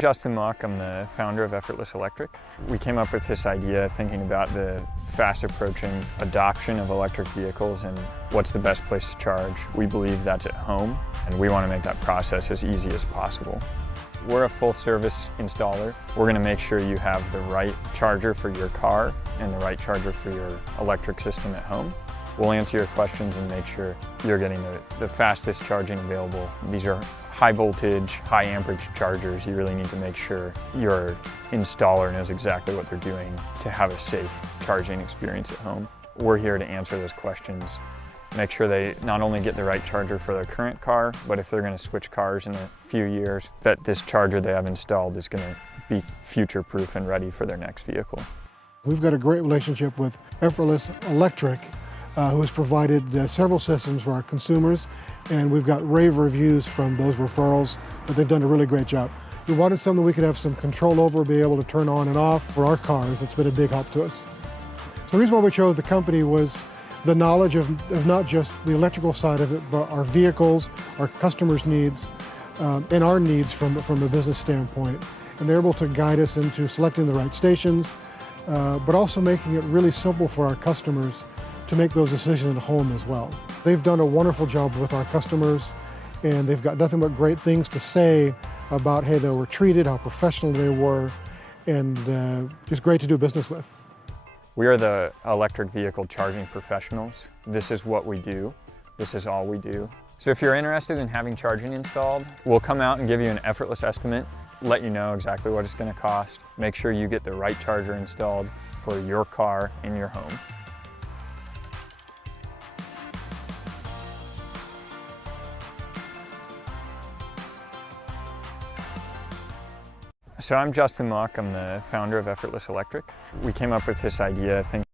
Justin Mock, I'm the founder of Effortless Electric. We came up with this idea thinking about the fast approaching adoption of electric vehicles and what's the best place to charge. We believe that's at home, and we want to make that process as easy as possible. We're a full service installer. We're going to make sure you have the right charger for your car and the right charger for your electric system at home. We'll answer your questions and make sure you're getting the fastest charging available. These are high voltage, high amperage chargers. You really need to make sure your installer knows exactly what they're doing to have a safe charging experience at home. We're here to answer those questions, make sure they not only get the right charger for their current car, but if they're going to switch cars in a few years, that this charger they have installed is going to be future-proof and ready for their next vehicle. We've got a great relationship with Effortless Electric, who has provided several systems for our consumers, and we've got rave reviews from those referrals that they've done a really great job. We wanted something we could have some control over, be able to turn on and off for our cars. It's been a big help to us. So the reason why we chose the company was the knowledge of not just the electrical side of it, but our vehicles, our customers' needs, and our needs from a business standpoint. And they're able to guide us into selecting the right stations, but also making it really simple for our customers to make those decisions at home as well. They've done a wonderful job with our customers, and they've got nothing but great things to say about how they were treated, how professional they were, and just great to do business with. We are the electric vehicle charging professionals. This is what we do. This is all we do. So if you're interested in having charging installed, we'll come out and give you an effortless estimate, let you know exactly what it's going to cost, make sure you get the right charger installed for your car in your home. So I'm Justin Mock, I'm the founder of Effortless Electric. We came up with this idea thinking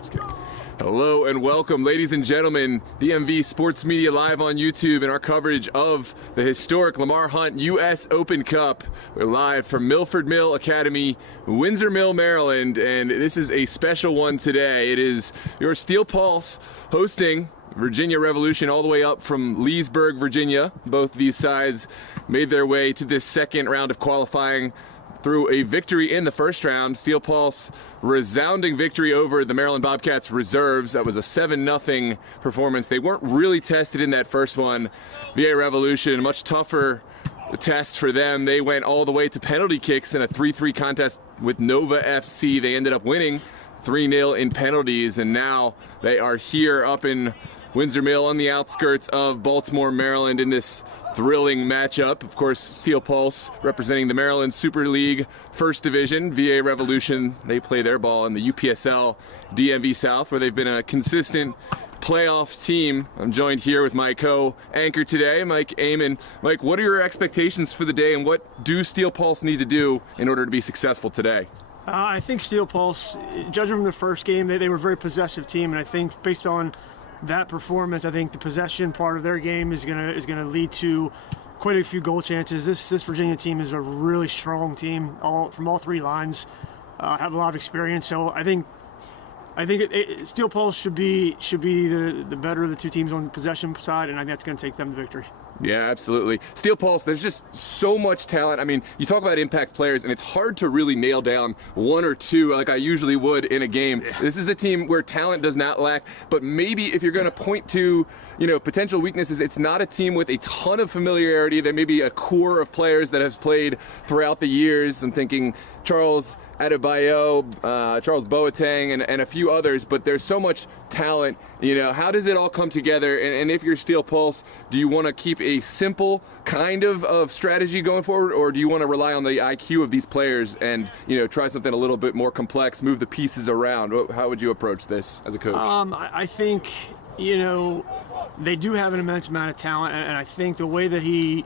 Just kidding. Hello and welcome, ladies and gentlemen. DMV Sports Media live on YouTube in our coverage of the historic Lamar Hunt U.S. Open Cup. We're live from Milford Mill Academy, Windsor Mill, Maryland, and this is a special one today. It is your Steel Pulse hosting Virginia Revolution all the way up from Leesburg, Virginia. Both these sides made their way to this second round of qualifying through a victory in the first round. Steel Pulse resounding victory over the Maryland Bobcats reserves. That was a 7-0 performance. They weren't really tested in that first one. VA Revolution, much tougher test for them. They went all the way to penalty kicks in a 3-3 contest with Nova FC. They ended up winning 3-0 in penalties, and now they are here up in Windsor Mill on the outskirts of Baltimore, Maryland, in this thrilling matchup. Of course, Steel Pulse representing the Maryland Super League First Division. VA Revolution, they play their ball in the UPSL DMV South, where they've been a consistent playoff team. I'm joined here with my co-anchor today, Mike Amon. Mike, what are your expectations for the day, and what do Steel Pulse need to do in order to be successful today? I think Steel Pulse, judging from the first game, they were a very possessive team, and I think based on that performance, I think the possession part of their game is gonna lead to quite a few goal chances. This Virginia team is a really strong team, from all three lines, have a lot of experience. So I think Steel Pulse should be the better of the two teams on the possession side, and I think that's going to take them to victory. Yeah, absolutely. Steel Pulse, there's just so much talent. I mean, you talk about impact players, and it's hard to really nail down one or two like I usually would in a game. Yeah. This is a team where talent does not lack, but maybe if you're going to point to, potential weaknesses, it's not a team with a ton of familiarity. There may be a core of players that have played throughout the years. I'm thinking Charles Adebayo, Charles Boateng, and a few others, but there's so much talent. How does it all come together? And if you're Steel Pulse, do you want to keep a simple kind of strategy going forward, or do you want to rely on the IQ of these players and try something a little bit more complex, move the pieces around? How would you approach this as a coach? I think they do have an immense amount of talent, and I think the way that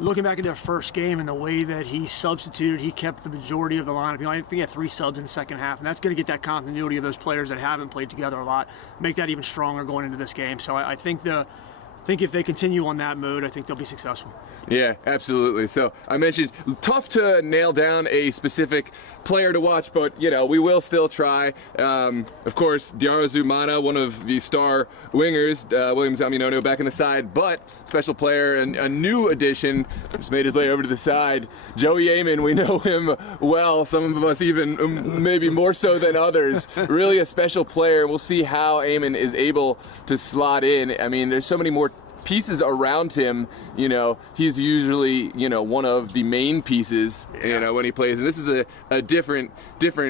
looking back at their first game and the way that he substituted, he kept the majority of the lineup. I think he had 3 subs in the second half, and that's going to get that continuity of those players that haven't played together a lot, make that even stronger going into this game. So I think if they continue on that mode, I think they'll be successful. Yeah, absolutely. So I mentioned tough to nail down a specific player to watch, but we will still try. Of course, Diarra Zumana, one of the star wingers, Williams Aminono back in the side, but special player and a new addition just made his way over to the side. Joey Amon, we know him well, some of us even maybe more so than others. Really a special player. We'll see how Amon is able to slot in. I mean, there's so many more pieces around him. He's usually one of the main pieces when he plays, and this is a different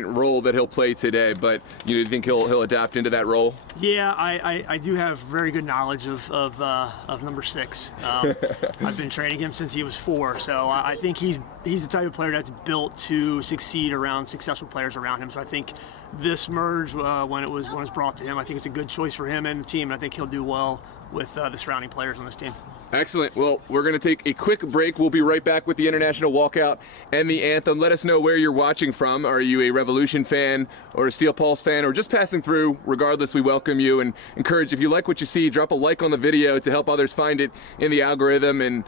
role that he'll play today. But do you think he'll adapt into that role? Yeah, I do have very good knowledge of number 6. I've been training him since he was 4, so I think he's the type of player that's built to succeed around successful players around him. So I think this merge, when it was brought to him, I think it's a good choice for him and the team, and I think he'll do well with the surrounding players on this team. Excellent. Well, we're going to take a quick break. We'll be right back with the International Walkout and the Anthem. Let us know where you're watching from. Are you a Revolution fan or a Steel Pulse fan or just passing through? Regardless, we welcome you and encourage, if you like what you see, drop a like on the video to help others find it in the algorithm. And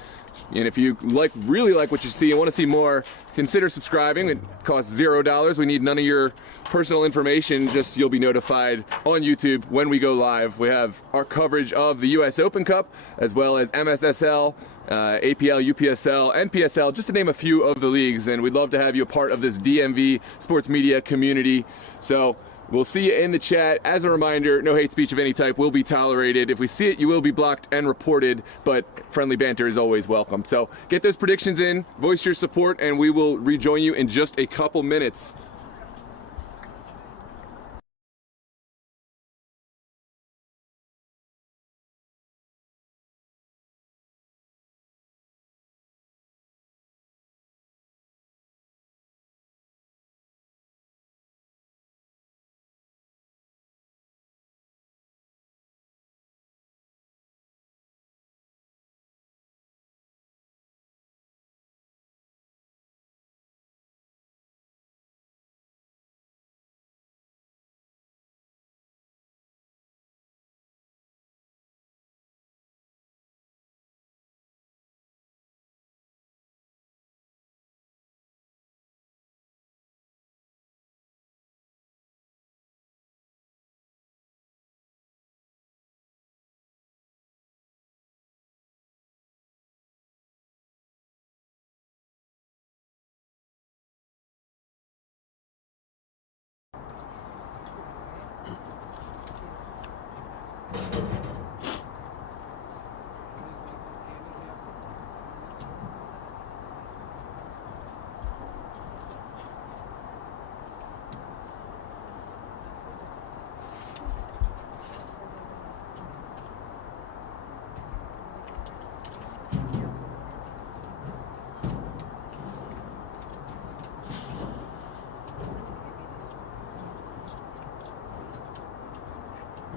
if you really like what you see and want to see more, consider subscribing. It costs $0. We need none of your personal information, just you'll be notified on YouTube when we go live. We have our coverage of the US Open Cup, as well as MSSL, APL, UPSL, and PSL, just to name a few of the leagues, and we'd love to have you a part of this DMV sports media community. So we'll see you in the chat. As a reminder, no hate speech of any type will be tolerated. If we see it, you will be blocked and reported, but friendly banter is always welcome. So get those predictions in, voice your support, and we will rejoin you in just a couple minutes.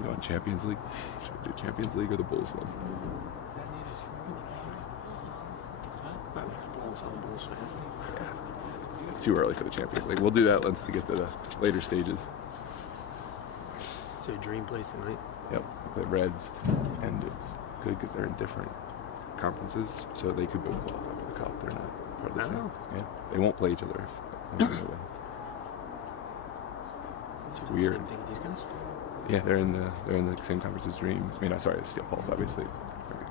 You want Champions League? Should we do Champions League or the Bulls one? I like the Bulls. I'm a Bulls fan. It's too early for the Champions League. We'll do that once to get to the later stages. So Dream plays tonight. Yep, the Reds, and it's good because they're in different conferences, so they could both qualify for the cup. They're not part of the same. Oh. Yeah, they won't play each other if they win. It's weird. Same thing with these guys? Yeah, they're in the same conference as Dream. I mean, sorry, it's Steel Pulse, obviously. There we go.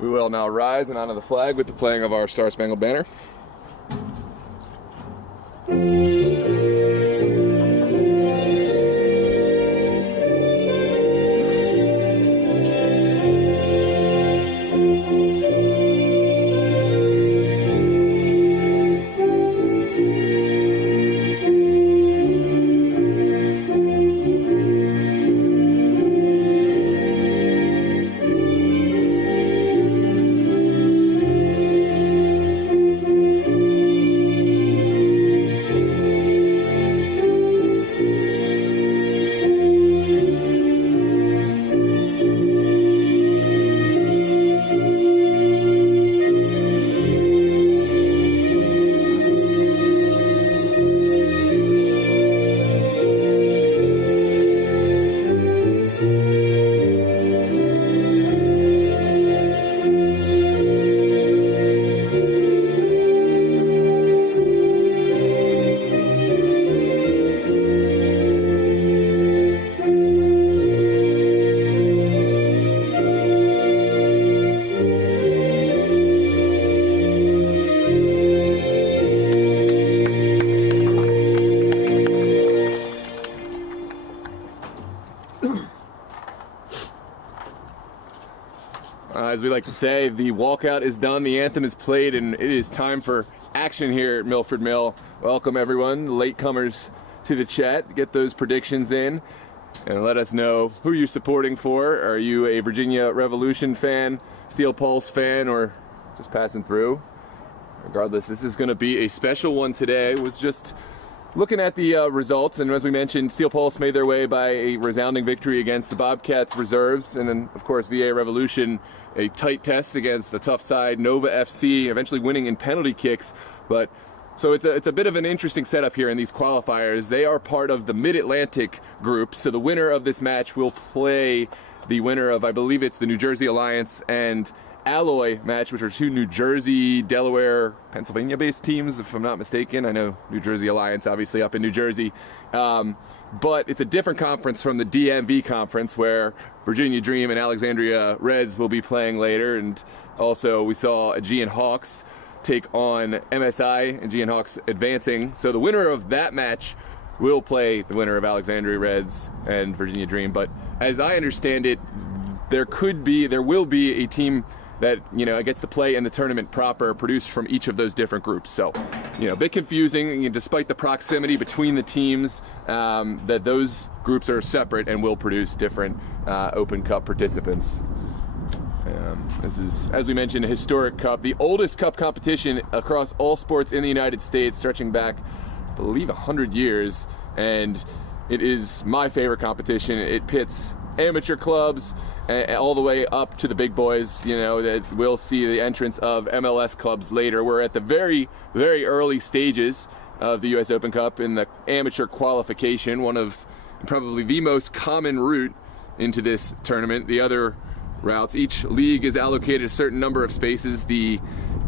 We will now rise and honor the flag with the playing of our Star Spangled Banner. As we like to say, the walkout is done, the anthem is played, and it is time for action here at Milford Mill. Welcome everyone, the latecomers to the chat. Get those predictions in and let us know who you're supporting for. Are you a Virginia Revolution fan, Steel Pulse fan, or just passing through? Regardless, this is going to be a special one today. Was just looking at the results, and as we mentioned, Steel Pulse made their way by a resounding victory against the Bobcats reserves, and then of course VA Revolution, a tight test against the tough side Nova FC, eventually winning in penalty kicks. But so it's a bit of an interesting setup here in these qualifiers. They are part of the Mid-Atlantic group, so the winner of this match will play the winner of, I believe it's the New Jersey Alliance and Alloy match, which are two New Jersey, Delaware, Pennsylvania-based teams, if I'm not mistaken. I know New Jersey Alliance, obviously up in New Jersey. But it's a different conference from the DMV conference, where Virginia Dream and Alexandria Reds will be playing later. And also we saw Aegean Hawks take on MSI, and Aegean Hawks advancing. So the winner of that match will play the winner of Alexandria Reds and Virginia Dream. But as I understand it, there will be a team that, you know, gets to play in the tournament proper, produced from each of those different groups. So, you know, a bit confusing, despite the proximity between the teams, that those groups are separate and will produce different Open Cup participants. This is, as we mentioned, a historic cup, the oldest cup competition across all sports in the United States, stretching back, I believe, 100 years, and it is my favorite competition. It pits amateur clubs all the way up to the big boys. You know, that we'll see the entrance of MLS clubs later. We're at the very, very early stages of the US Open Cup in the amateur qualification, one of probably the most common route into this tournament. The other routes, each league is allocated a certain number of spaces. The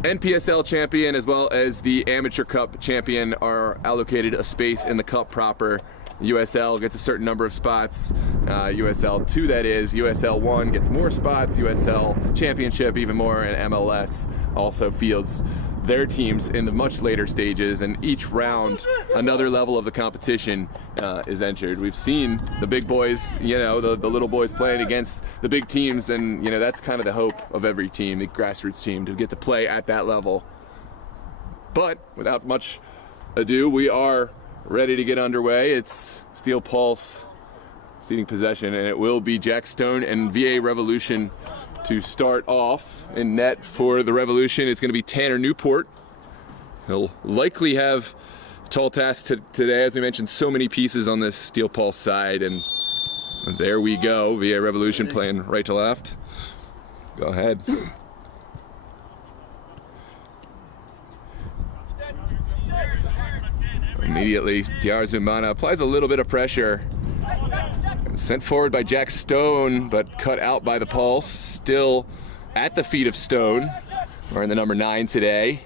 NPSL champion as well as the Amateur Cup champion are allocated a space in the cup proper. USL gets a certain number of spots, USL 2 that is, USL 1 gets more spots, USL Championship even more, and MLS also fields their teams in the much later stages, and each round another level of the competition is entered. We've seen the big boys, you know, the little boys playing against the big teams, and you know, that's kind of the hope of every team, the grassroots team, to get to play at that level. But without much ado, we are ready to get underway. It's Steel Pulse ceding possession, and it will be Jack Stone and VA Revolution to start off. In net for the Revolution, it's going to be Tanner Newport. He'll likely have a tall task today, as we mentioned, so many pieces on this Steel Pulse side, and there we go. VA Revolution playing right to left. Go ahead. Immediately, Diarzumana applies a little bit of pressure. Sent forward by Jack Stone, but cut out by the Pulse. Still at the feet of Stone, wearing the number 9 today.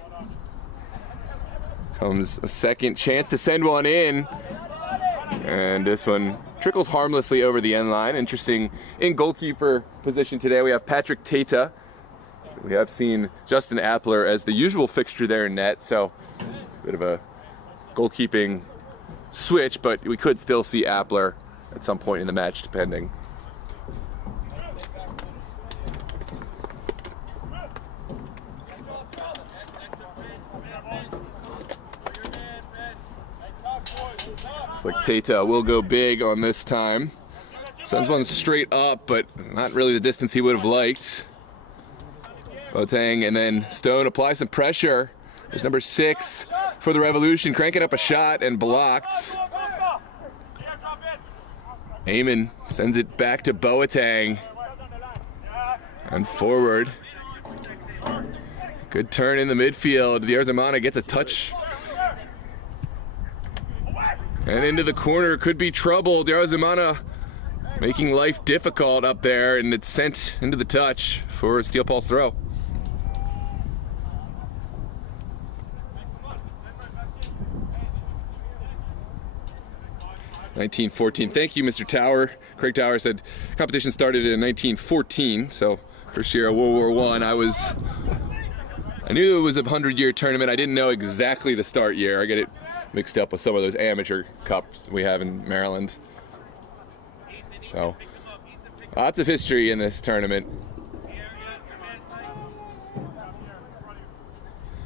Comes a second chance to send one in. And this one trickles harmlessly over the end line. Interesting, in goalkeeper position today, we have Patrick Tata. We have seen Justin Appler as the usual fixture there in net, so a bit of a goalkeeping switch, but we could still see Appler at some point in the match, depending. Looks like Tata will go big on this time. Sends one straight up, but not really the distance he would have liked. Boateng, and then Stone applies some pressure. There's number 6 for the Revolution, cranking up a shot and blocked. Eamon sends it back to Boateng. And forward. Good turn in the midfield. Diarzumana gets a touch. And into the corner, could be trouble. Diarzumana making life difficult up there, and it's sent into the touch for a Steel Pulse throw. (1914). Thank you, Mr. Tower. Craig Tower said competition started in 1914, so first year of World War I. I knew it was a 100-year tournament. I didn't know exactly the start year. I get it mixed up with some of those amateur cups we have in Maryland. So lots of history in this tournament.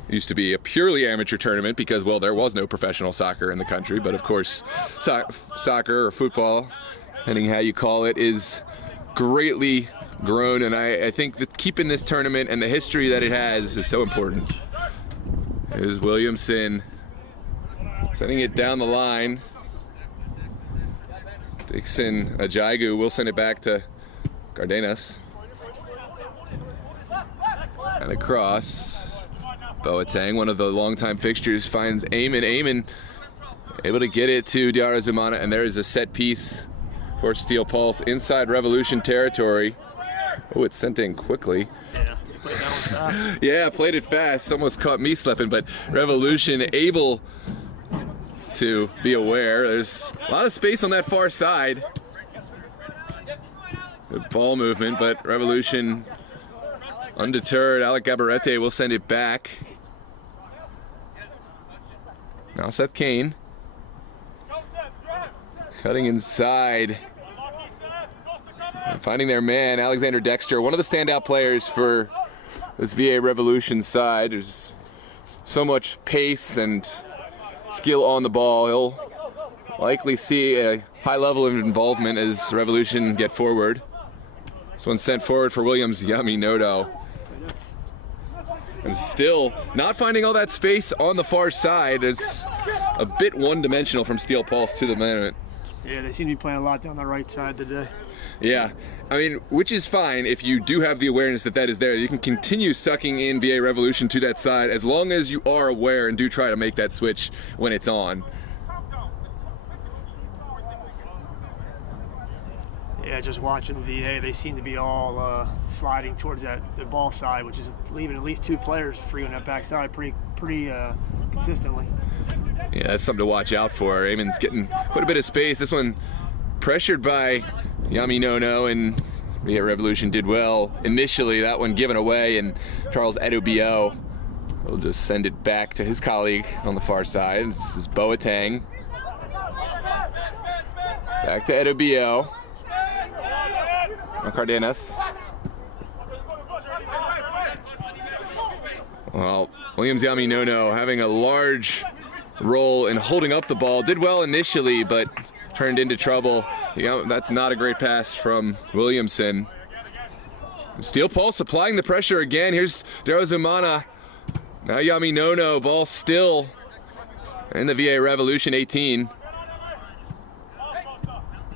It used to be a purely amateur tournament because, well, there was no professional soccer in the country, but of course soccer or football, depending how you call it, is greatly grown, and I think that keeping this tournament and the history that it has is so important. Here's Williamson sending it down the line. Dixon Ajagu will send it back to Cardenas. And across. Boateng, one of the longtime fixtures, finds Eamon. Eamon able to get it to Diarzumana, and there is a set piece for Steel Pulse inside Revolution territory. Oh, it's sent in quickly. Yeah, played that one fast. Yeah, played it fast. Almost caught me slipping, but Revolution able to be aware. There's a lot of space on that far side. Good ball movement, but Revolution undeterred. Alec Gabarete will send it back. Now Seth Kane cutting inside and finding their man, Alexander Dexter, one of the standout players for this VA Revolution side. There's so much pace and skill on the ball. He'll likely see a high level of involvement as Revolution get forward. This one sent forward for Williams Yaminoto. And still not finding all that space on the far side. It's a bit one-dimensional from Steel Pulse to the moment. Yeah, they seem to be playing a lot down the right side today. Yeah, I mean, which is fine if you do have the awareness that that is there. You can continue sucking in VA Revolution to that side as long as you are aware and do try to make that switch when it's on. Yeah, just watching VA, they seem to be all sliding towards the ball side, which is leaving at least 2 players free on that backside pretty consistently. Yeah, that's something to watch out for. Eamon's getting quite a bit of space. This one pressured by Yami Nono, and VA Revolution did well initially. That one given away, and Charles Edobio will just send it back to his colleague on the far side. This is Boateng. Back to Edobio. Cardenas. Well, Williams Yami Nono having a large role in holding up the ball. Did well initially, but turned into trouble. Yeah, that's not a great pass from Williamson. Steel Pulse applying the pressure again. Here's Darozumana. Now Yami Nono, ball still in the VA Revolution 18.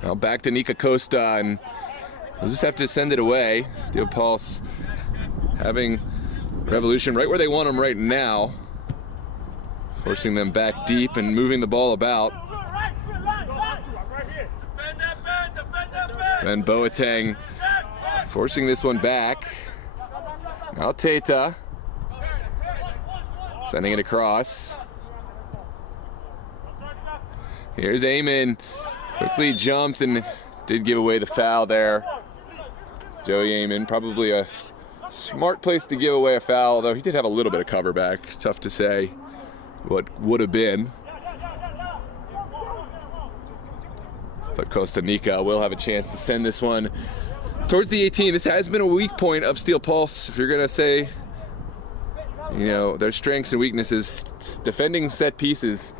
Now back to Nika Costa, and we'll just have to send it away. Steel Pulse having Revolution right where they want them right now, forcing them back deep and moving the ball about. And Boateng forcing this one back. Now Teta sending it across. Here's Eamon, quickly jumped and did give away the foul there. Joey Eamon, probably a smart place to give away a foul, although he did have a little bit of cover back. Tough to say what would have been. But Costa Rica will have a chance to send this one towards the 18. This has been a weak point of Steel Pulse. If you're going to say, you know, their strengths and weaknesses, defending set pieces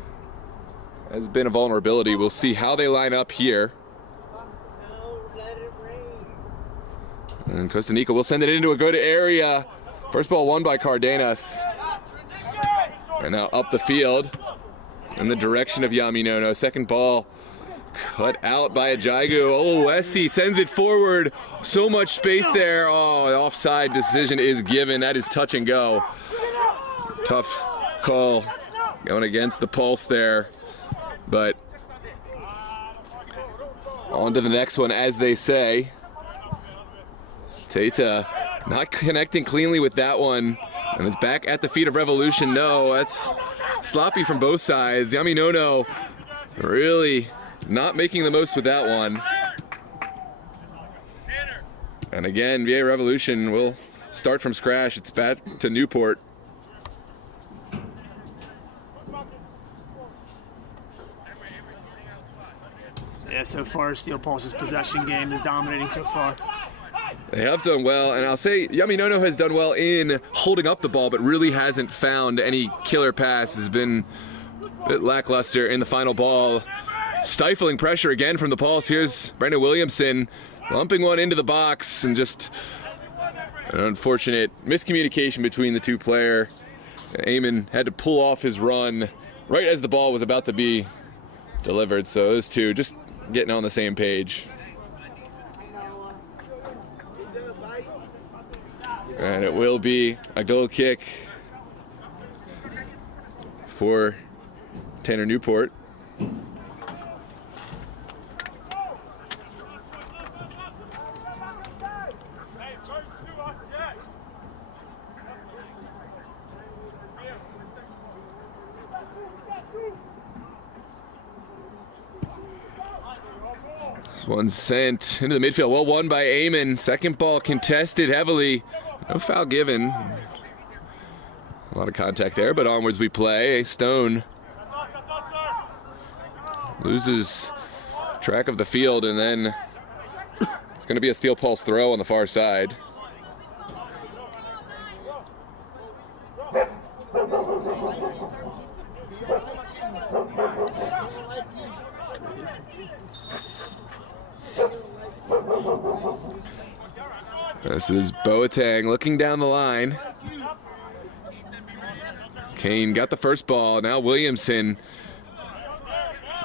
has been a vulnerability. We'll see how they line up here. And Costa Rica will send it into a good area. First ball won by Cardenas. Right now up the field in the direction of Yami Nono. Second ball cut out by Ajagu. Oh, Essie sends it forward. So much space there. Oh, the offside decision is given. That is touch and go. Tough call going against the Pulse there. But on to the next one, as they say. Teta not connecting cleanly with that one, and it's back at the feet of Revolution. No, that's sloppy from both sides. Yami Nono really not making the most with that one. And again, VA Revolution will start from scratch. It's back to Newport. Yeah, so far Steel Pulse's possession game is dominating so far. They have done well, and I'll say Yami Nono has done well in holding up the ball, but really hasn't found any killer pass. Has been a bit lackluster in the final ball. Stifling pressure again from the Pulse. Here's Brandon Williamson lumping one into the box, and just an unfortunate miscommunication between the two players. Eamon had to pull off his run right as the ball was about to be delivered, so those two just getting on the same page. And it will be a goal kick for Tanner Newport. This one sent into the midfield. Well won by Eamon. Second ball contested heavily. No foul given. A lot of contact there, but onwards we play. Stone loses track of the field, and then it's going to be a Steel Pulse throw on the far side. This is Boateng looking down the line. Kane got the first ball. Now Williamson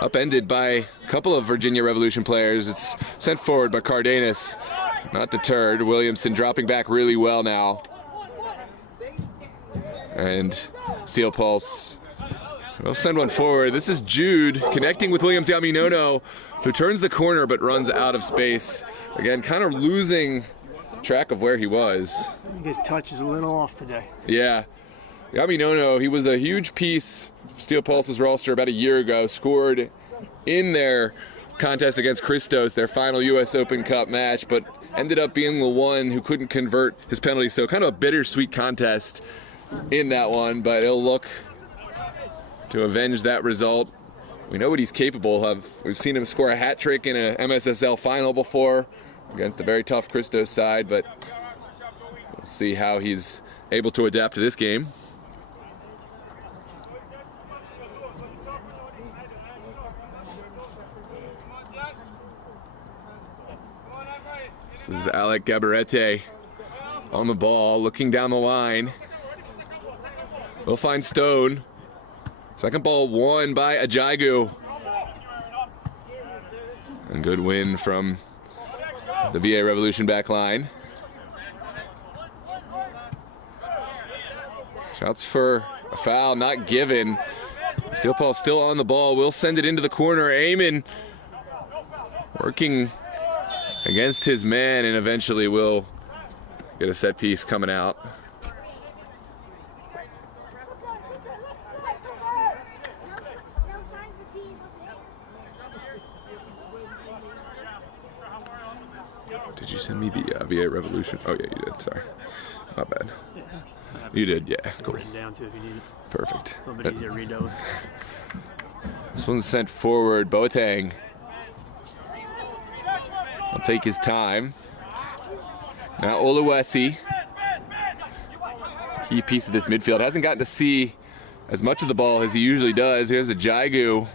upended by a couple of Virginia Revolution players. It's sent forward by Cardenas. Not deterred. Williamson dropping back really well now. And Steel Pulse will send one forward. This is Jude connecting with Williams Yaminono, who turns the corner but runs out of space. Again, kind of losing track of where he was. I think his touch is a little off today. Yeah. Yaminono, he was a huge piece of Steel Pulse's roster about a year ago, scored in their contest against Christos, their final U.S. Open Cup match, but ended up being the one who couldn't convert his penalty. So kind of a bittersweet contest in that one, but he'll look to avenge that result. We know what he's capable of. We've seen him score a hat trick in a MSSL final before against a very tough Christos side, but we'll see how he's able to adapt to this game. This is Alec Gabarete on the ball, looking down the line. We'll find Stone. Second ball won by Ajagu. And good win from the VA Revolution back line. Shouts for a foul, not given. Steel Pulse still on the ball. We'll send it into the corner. Eamon working against his man, and eventually will get a set piece coming out. Did you send me the VA Revolution? Oh yeah, you did. Sorry, not bad. You did, yeah. Cool. Written down too if you need it. Perfect. A little bit easier to read over. This one's sent forward. Boateng will take his time. Now Oluwesi, key piece of this midfield, hasn't gotten to see as much of the ball as he usually does. Here's Ajagu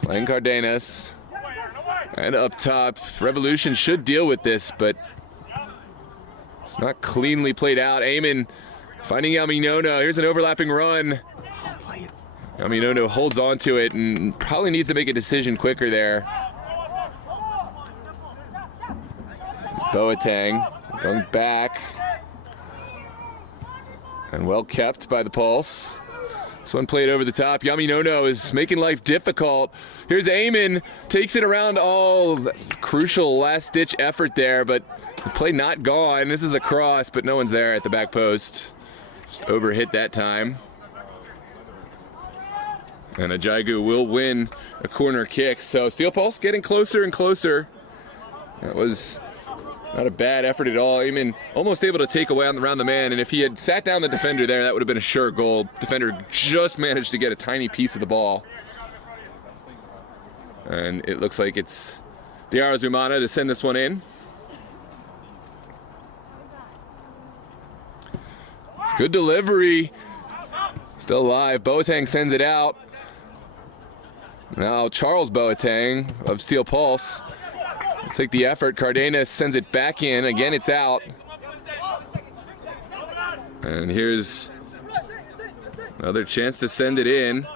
playing Cardenas. And up top, Revolution should deal with this, but it's not cleanly played out. Eamon finding Yaminono. Here's an overlapping run. Yaminono holds on to it and probably needs to make a decision quicker there. Boateng going back. And well kept by the Pulse. This one played over the top. Yaminono is making life difficult. Here's Eamon, takes it around. All crucial last-ditch effort there, but the play not gone. This is a cross, but no one's there at the back post. Just overhit that time. And Ajagu will win a corner kick. So Steel Pulse getting closer and closer. That was not a bad effort at all. Eamon almost able to take away around the man, and if he had sat down the defender there, that would have been a sure goal. Defender just managed to get a tiny piece of the ball. And it looks like it's Diarra Zumana to send this one in. It's good delivery. Still alive. Boateng sends it out. Now Charles Boateng of Steel Pulse will take the effort. Cardenas sends it back in. Again, it's out. And here's another chance to send it in.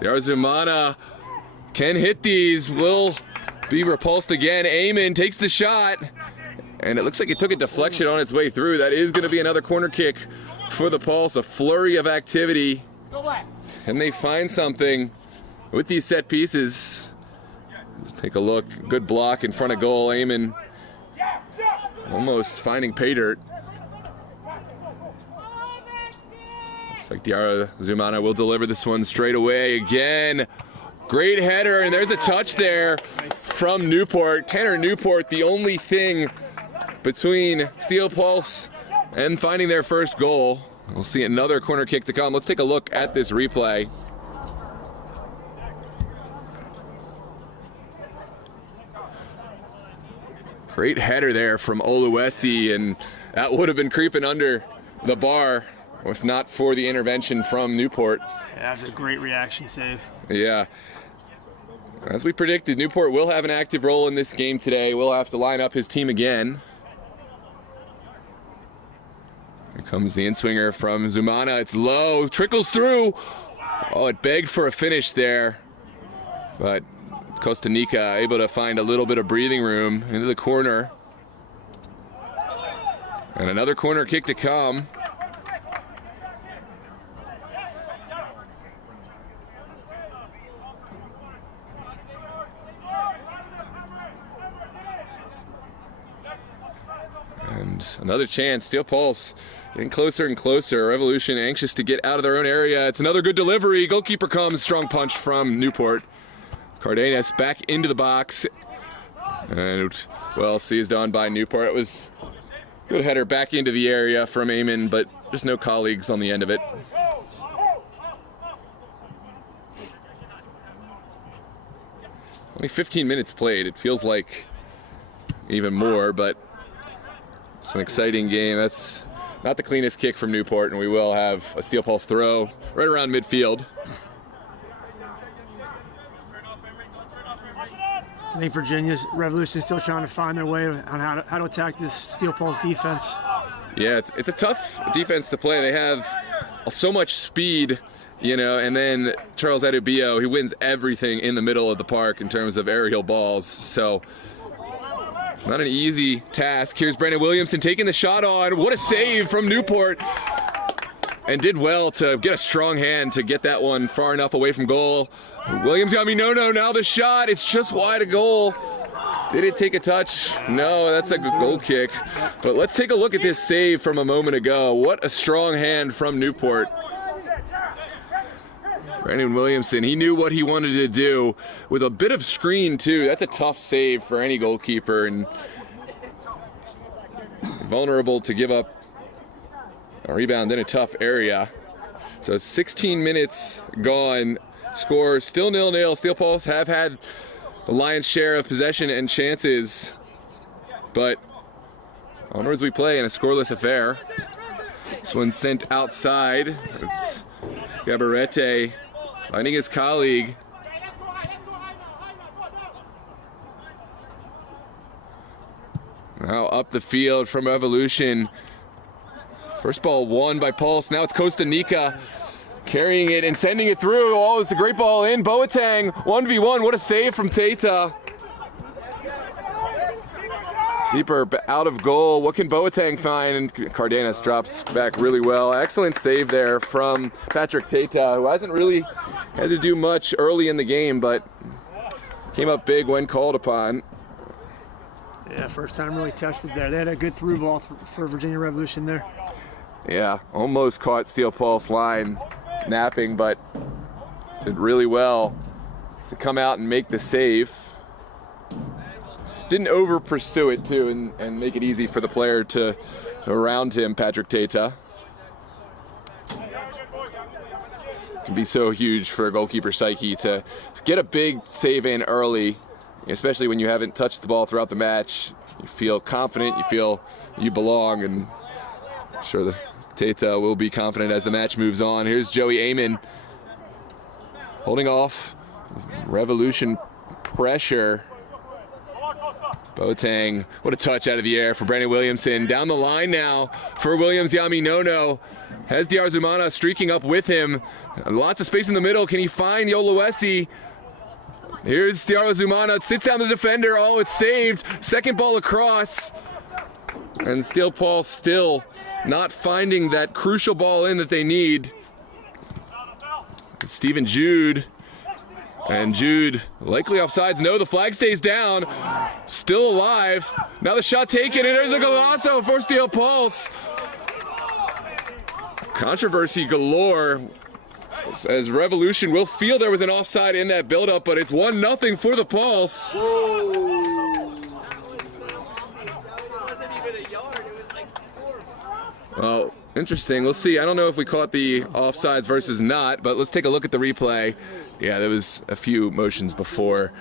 Zumana can hit these, will be repulsed again. Eamon takes the shot, and it looks like it took a deflection on its way through. That is going to be another corner kick for the Pulse. A flurry of activity. Can they find something with these set pieces? Let's take a look. Good block in front of goal. Eamon almost finding pay dirt. Looks like Diarra Zumana will deliver this one straight away again. Great header, and there's a touch there from Newport. Tanner Newport, the only thing between Steel Pulse and finding their first goal. We'll see another corner kick to come. Let's take a look at this replay. Great header there from Oluwesi, and that would have been creeping under the bar if not for the intervention from Newport. Yeah, that's a great reaction save. Yeah. As we predicted, Newport will have an active role in this game today. We'll have to line up his team again. Comes the in-swinger from Zumana. It's low, trickles through. Oh, it begged for a finish there. But Costa Rica able to find a little bit of breathing room into the corner. And another corner kick to come. And another chance. Steel Pulse getting closer and closer. Revolution anxious to get out of their own area. It's another good delivery. Goalkeeper comes. Strong punch from Newport. Cardenas back into the box. And well seized on by Newport. It was a good header back into the area from Eamon, but just no colleagues on the end of it. Only 15 minutes played. It feels like even more, but it's an exciting game. That's not the cleanest kick from Newport, and we will have a Steel Pulse throw right around midfield. I think Virginia's Revolution is still trying to find their way on how to attack this Steel Pulse defense. Yeah, it's a tough defense to play. They have so much speed, you know, and then Charles Adubio, he wins everything in the middle of the park in terms of aerial balls. So not an easy task. Here's Brandon Williamson taking the shot on. What a save from Newport. And did well to get a strong hand to get that one far enough away from goal. Williams got me no. Now the shot. It's just wide of goal. Did it take a touch? No, that's a good goal kick. But let's take a look at this save from a moment ago. What a strong hand from Newport. Brandon Williamson, he knew what he wanted to do with a bit of screen too. That's a tough save for any goalkeeper, and vulnerable to give up a rebound in a tough area. So 16 minutes gone. Score still 0-0. Steel Pulse have had the lion's share of possession and chances, but onwards we play in a scoreless affair. This one's sent outside. It's Gabarete finding his colleague. Now up the field from Revolution. First ball won by Pulse. Now it's Costa Rica carrying it and sending it through. Oh, it's a great ball in. Boateng, 1v1. What a save from Tata. Keeper out of goal. What can Boateng find? And Cardenas drops back really well. Excellent save there from Patrick Tata, who hasn't really had to do much early in the game, but came up big when called upon. Yeah, first time really tested there. They had a good through ball for Virginia Revolution there. Yeah, almost caught Steel Pulse line napping, but did really well to come out and make the save. Didn't over pursue it too, and make it easy for the player to around him, Patrick Tata. Can be so huge for a goalkeeper psyche to get a big save in early, especially when you haven't touched the ball throughout the match. You feel confident, you feel you belong, and I'm sure the Tata will be confident as the match moves on. Here's Joey Eamon holding off Revolution pressure. Boateng, what a touch out of the air for Brandon Williamson. Down the line now for Williams Yami Nono. Has Diar Zumana streaking up with him. Lots of space in the middle. Can he find Yoluesi? Here's Diar Zumana, sits down the defender. Oh, it's saved. Second ball across. And Steel Pulse still not finding that crucial ball in that they need. Stephen Jude. And Jude likely offsides. No, the flag stays down. Still alive. Now the shot taken, and there's a golazo for Steel Pulse. Controversy galore, as Revolution will feel there was an offside in that buildup, but it's 1-0 for the Pulse. Well, interesting. We'll see. I don't know if we caught the offsides versus not, but let's take a look at the replay. Yeah, there was a few motions before.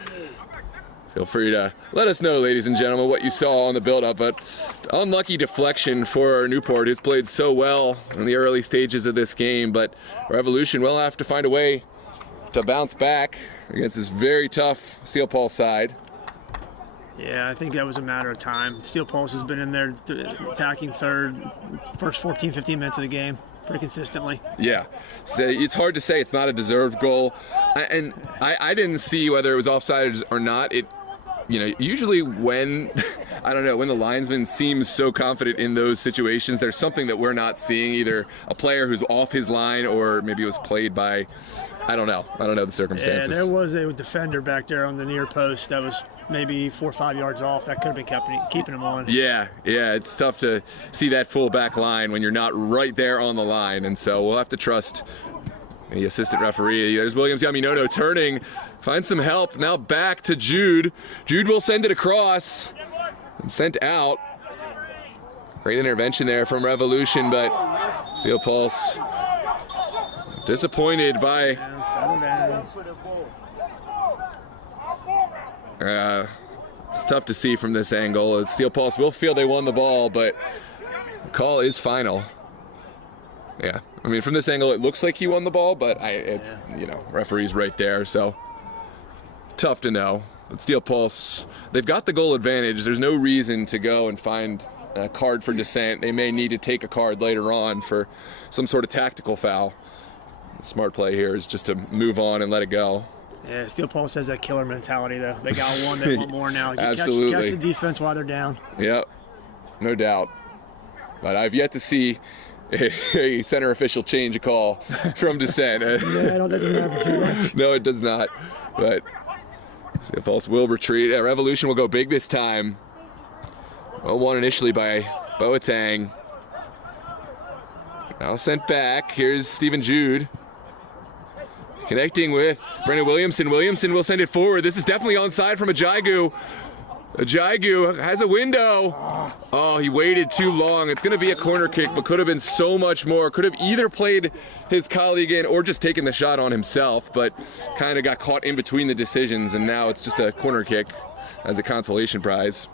Feel free to let us know, ladies and gentlemen, what you saw on the build-up, but unlucky deflection for Newport, who's played so well in the early stages of this game, but Revolution will have to find a way to bounce back against this very tough Steel Pulse side. Yeah, I think that was a matter of time. Steel Pulse has been in there attacking third, first 14, 15 minutes of the game pretty consistently. Yeah, so it's hard to say it's not a deserved goal. I didn't see whether it was offside or not. Usually when, I don't know, when the linesman seems so confident in those situations, there's something that we're not seeing, either a player who's off his line or maybe it was played by, I don't know the circumstances. Yeah, there was a defender back there on the near post that was maybe 4 or 5 yards off. That could have been keeping him on. Yeah, it's tough to see that full back line when you're not right there on the line, and so we'll have to trust the assistant referee. There's Williams Yaminono turning, finds some help, now back to Jude. Jude will send it across and sent out. Great intervention there from Revolution, but Steel Pulse disappointed by it's tough to see from this angle. Steel Pulse will feel they won the ball, but the call is final. Yeah, I mean, from this angle, it looks like he won the ball, but referee's right there, so tough to know. But Steel Pulse, they've got the goal advantage. There's no reason to go and find a card for dissent. They may need to take a card later on for some sort of tactical foul. The smart play here is just to move on and let it go. Yeah, Steel Pulse has that killer mentality, though. They got one, they want more now. Absolutely. Catch the defense while they're down. Yep, no doubt. But I've yet to see a center official change a call from dissent. Yeah, that doesn't happen too much. No, it does not. But Steel Pulse will retreat. Revolution will go big this time. Well, won initially by Boateng. Now sent back. Here's Stephen Jude. Connecting with Brendan Williamson. Williamson will send it forward. This is definitely onside from Ajagu. Ajagu has a window. Oh, he waited too long. It's going to be a corner kick, but could have been so much more. Could have either played his colleague in or just taken the shot on himself, but kind of got caught in between the decisions, and now it's just a corner kick as a consolation prize.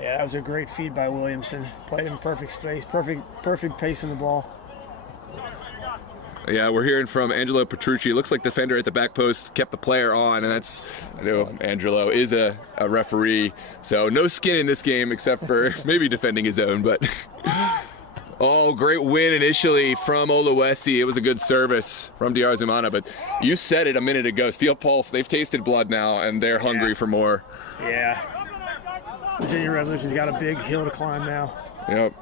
Yeah, that was a great feed by Williamson. Played in perfect space, perfect pace in the ball. Yeah, we're hearing from Angelo Petrucci. It looks like the defender at the back post kept the player on, and that's, I know Angelo is a referee, so no skin in this game except for maybe defending his own, but oh, great win initially from Oluwesi. It was a good service from DR Zumana, but you said it a minute ago. Steel Pulse, they've tasted blood now, and they're hungry for more. Yeah. Virginia Revolution's got a big hill to climb now. Yep.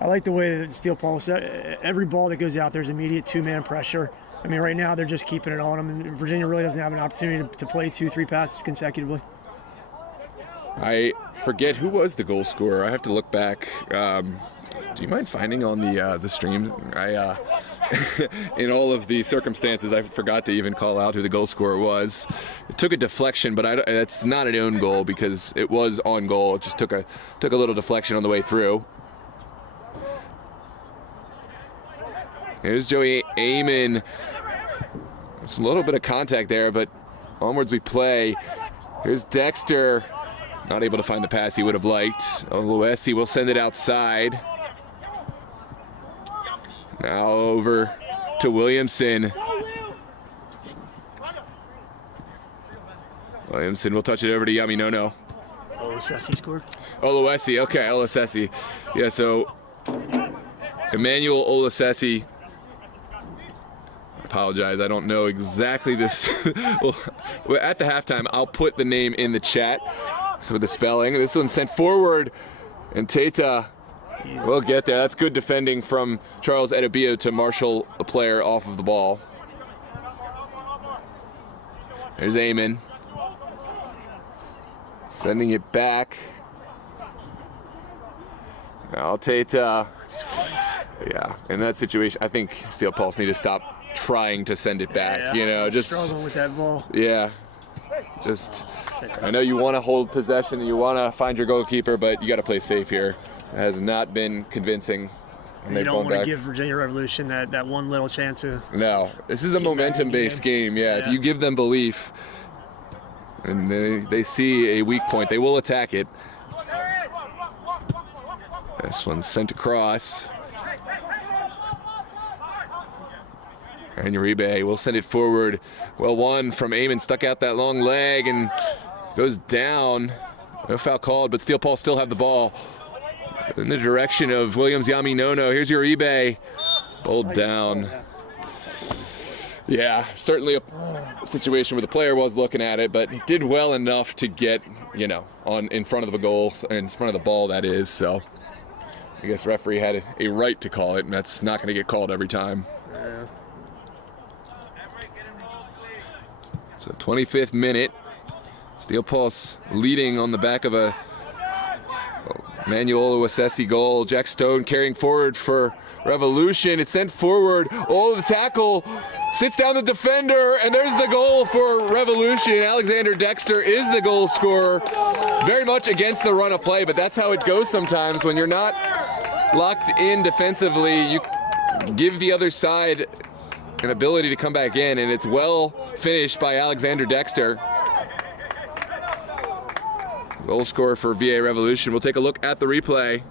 I like the way that Steel Pulse, every ball that goes out, there's immediate two-man pressure. I mean, right now they're just keeping it on them, and Virginia really doesn't have an opportunity to play 2-3 passes consecutively. I forget who was the goal scorer. I have to look back. Do you mind finding on the stream? In all of the circumstances, I forgot to even call out who the goal scorer was. It took a deflection, but it's not an own goal because it was on goal. It just took a little deflection on the way through. Here's Joey Amon. There's a little bit of contact there, but onwards we play. Here's Dexter. Not able to find the pass he would have liked. Oluwesi will send it outside. Now over to Williamson. Williamson will touch it over to Yaminono. Oluwesi scored. Oluwesi, okay, Oluwesi. Yeah, so Emmanuel Oluwesi. Apologize, I don't know exactly this. Well, at the halftime, I'll put the name in the chat. So the spelling. This one's sent forward, and Teta will get there. That's good defending from Charles Edebio to marshal the player off of the ball. There's Amon. Sending it back. Now Teta. Yeah, in that situation, I think Steel Pulse need to stop trying to send it back. Yeah, just struggling with that ball. Yeah, just I know you want to hold possession and you want to find your goalkeeper, but you got to play safe here. It has not been convincing. And you don't want to give Virginia Revolution that one little chance of. No, this is a momentum-based game. Yeah, if you give them belief and they see a weak point, they will attack it. This one's sent across. And Uribe will send it forward. Well won from Eamon, stuck out that long leg and goes down. No foul called, but Steel Pulse still have the ball in the direction of Williams Yami Nono. Here's Uribe, bowled down. Yeah, certainly a situation where the player was looking at it, but he did well enough to get, you know, in front of the goal, in front of the ball, that is. So I guess the referee had a right to call it, and that's not going to get called every time. Yeah. So 25th minute, Steel Pulse leading on the back of a Manuel Oluwasesi goal. Jack Stone carrying forward for Revolution. It's sent forward. Oh, the tackle sits down the defender, and there's the goal for Revolution. Alexander Dexter is the goal scorer. Very much against the run of play, but that's how it goes sometimes. When you're not locked in defensively, you give the other side an ability to come back in, and it's well finished by Alexander Dexter. Goal scorer for VA Revolution. We'll take a look at the replay.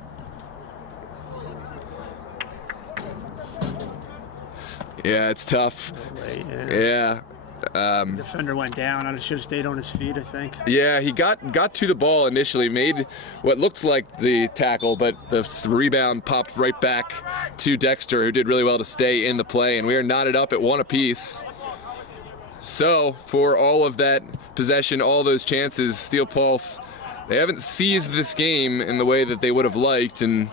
Yeah, it's tough. Yeah. Defender went down. I should have stayed on his feet, I think. Yeah, he got to the ball initially, made what looked like the tackle, but the rebound popped right back to Dexter, who did really well to stay in the play, and we are knotted up at 1 apiece. So, for all of that possession, all those chances, Steel Pulse, they haven't seized this game in the way that they would have liked, and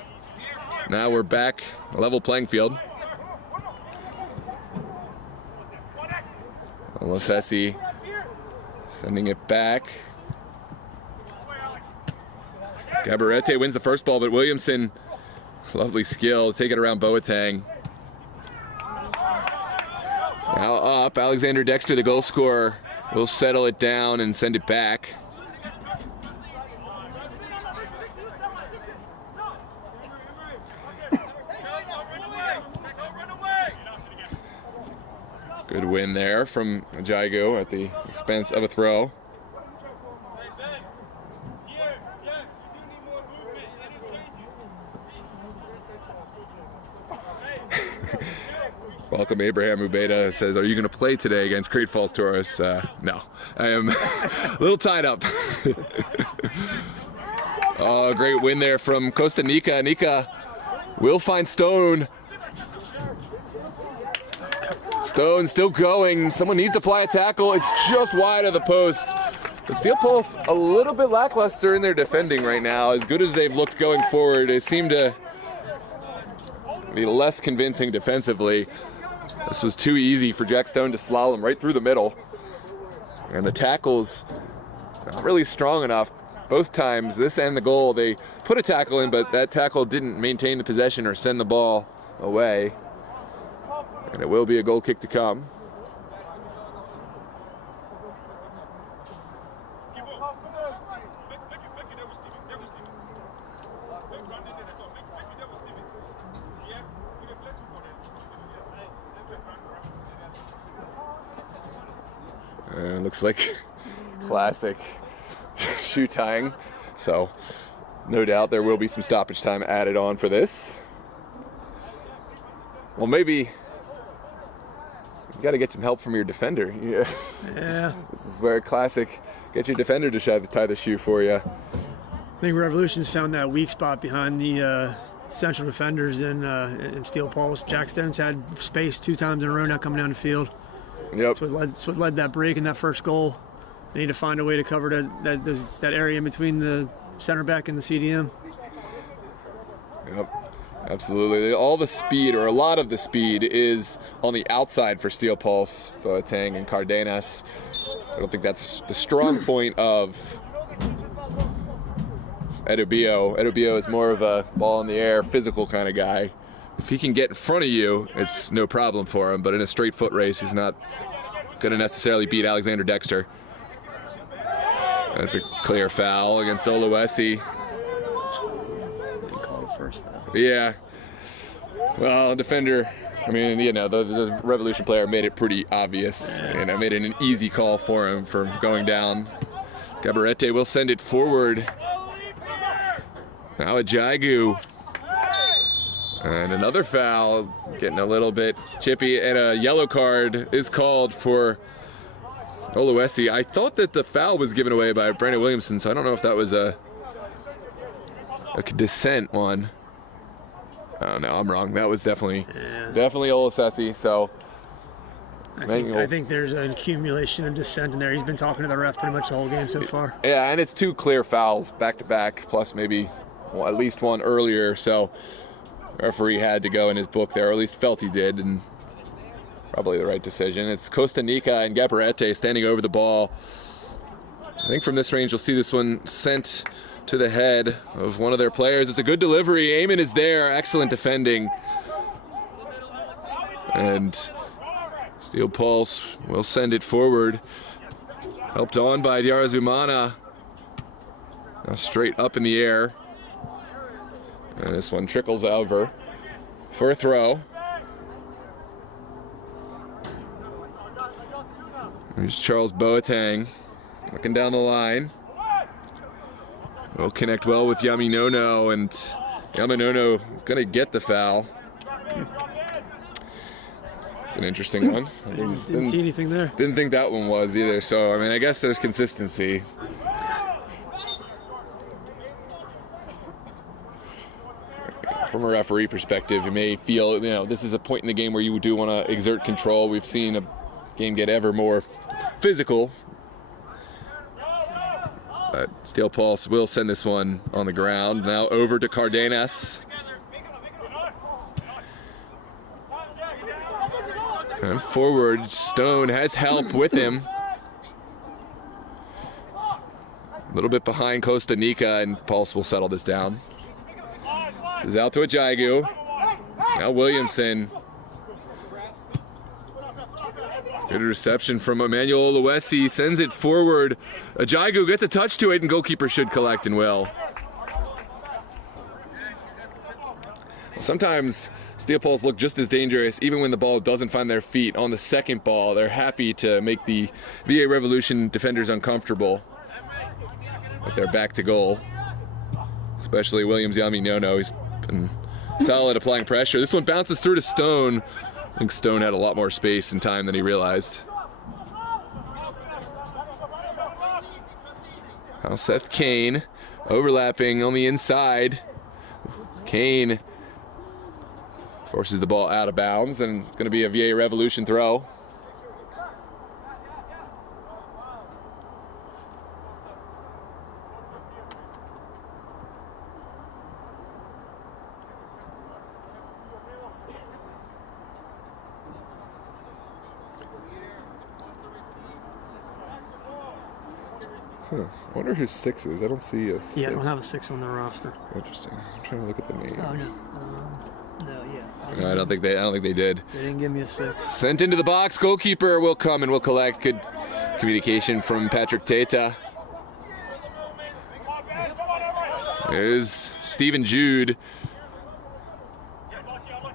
now we're back a level playing field. Oluwasesi sending it back. Gabarete wins the first ball, but Williamson, lovely skill, take it around Boateng. Now up, Alexander Dexter, the goal scorer, will settle it down and send it back. Good win there from Jaigo at the expense of a throw. Welcome Abraham Ubeda says, are you going to play today against Great Falls Taurus? No, I am a little tied up. Oh, great win there from Costa Nika. Nika will find Stone. Stone still going. Someone needs to apply a tackle. It's just wide of the post. The Steel Pulse a little bit lackluster in their defending right now. As good as they've looked going forward, they seem to be less convincing defensively. This was too easy for Jack Stone to slalom right through the middle. And the tackles not really strong enough. Both times, this and the goal, they put a tackle in, but that tackle didn't maintain the possession or send the ball away. And it will be a goal kick to come. And looks like classic shoe tying. So no doubt there will be some stoppage time added on for this. Well, maybe you got to get some help from your defender. Yeah. This is where classic, get your defender to tie the shoe for you. I think Revolution's found that weak spot behind the central defenders in Steel Pulse. Jack Stone's had space 2 times in a row now coming down the field. Yep. That's what led that break in that first goal. They need to find a way to cover that area in between the center back and the CDM. Yep. Absolutely. All the speed, or a lot of the speed, is on the outside for Steel Pulse, Boateng and Cardenas. I don't think that's the strong point of Edubio. Edubio is more of a ball in the air, physical kind of guy. If he can get in front of you, it's no problem for him, but in a straight foot race, he's not going to necessarily beat Alexander Dexter. That's a clear foul against Oluwasesi. Yeah. Well, defender, I mean, you know, the Revolution player made it pretty obvious, and I made it an easy call for him for going down. Gabarete will send it forward. Now Ajagu. And another foul, getting a little bit chippy, and a yellow card is called for Oluwesi. I thought that the foul was given away by Brandon Williamson, so I don't know if that was a dissent one. Oh no, I'm wrong. That was definitely Oluwesi. So I think there's an accumulation of dissent in there. He's been talking to the ref pretty much the whole game so far. Yeah, and it's 2 clear fouls back to back, plus maybe at least one earlier. So referee had to go in his book there, or at least felt he did, and probably the right decision. It's Costa Rica and Gabarete standing over the ball. I think from this range you'll see this one sent to the head of one of their players. It's a good delivery. Eamon is there. Excellent defending. And Steel Pulse will send it forward. Helped on by Diarra Zumana. Now straight up in the air. And this one trickles over for a throw. Here's Charles Boateng looking down the line. Will connect well with Yaminono, and Yaminono is going to get the foul. It's an interesting one. Didn't see anything there. Didn't think that one was either, so I mean, I guess there's consistency. From a referee perspective, you may feel, this is a point in the game where you do want to exert control. We've seen a game get ever more physical. But Steel Pulse will send this one on the ground. Now over to Cardenas. And forward, Stone has help with him. A little bit behind Costa Rica, and Pulse will settle this down. This is out to Ajagu. Now Williamson. Good reception from Emmanuel Oluwesi, sends it forward. Ajagu gets a touch to it, and goalkeeper should collect and will. Sometimes Steel Pulse look just as dangerous even when the ball doesn't find their feet. On the second ball, they're happy to make the VA Revolution defenders uncomfortable with their back to goal. Especially Williams Yaminono, he's been solid applying pressure. This one bounces through to Stone. I think Stone had a lot more space and time than he realized. Now Seth Kane overlapping on the inside. Kane forces the ball out of bounds, and it's going to be a VA Revolution throw. I wonder who 6 is. I don't see a 6. Yeah, I don't have a 6 on the roster. Interesting. I'm trying to look at the name. Oh no. No, yeah. No, I don't think they did. They didn't give me a 6. Sent into the box. Goalkeeper will come and will collect. Good communication from Patrick Teta. There's Stephen Jude.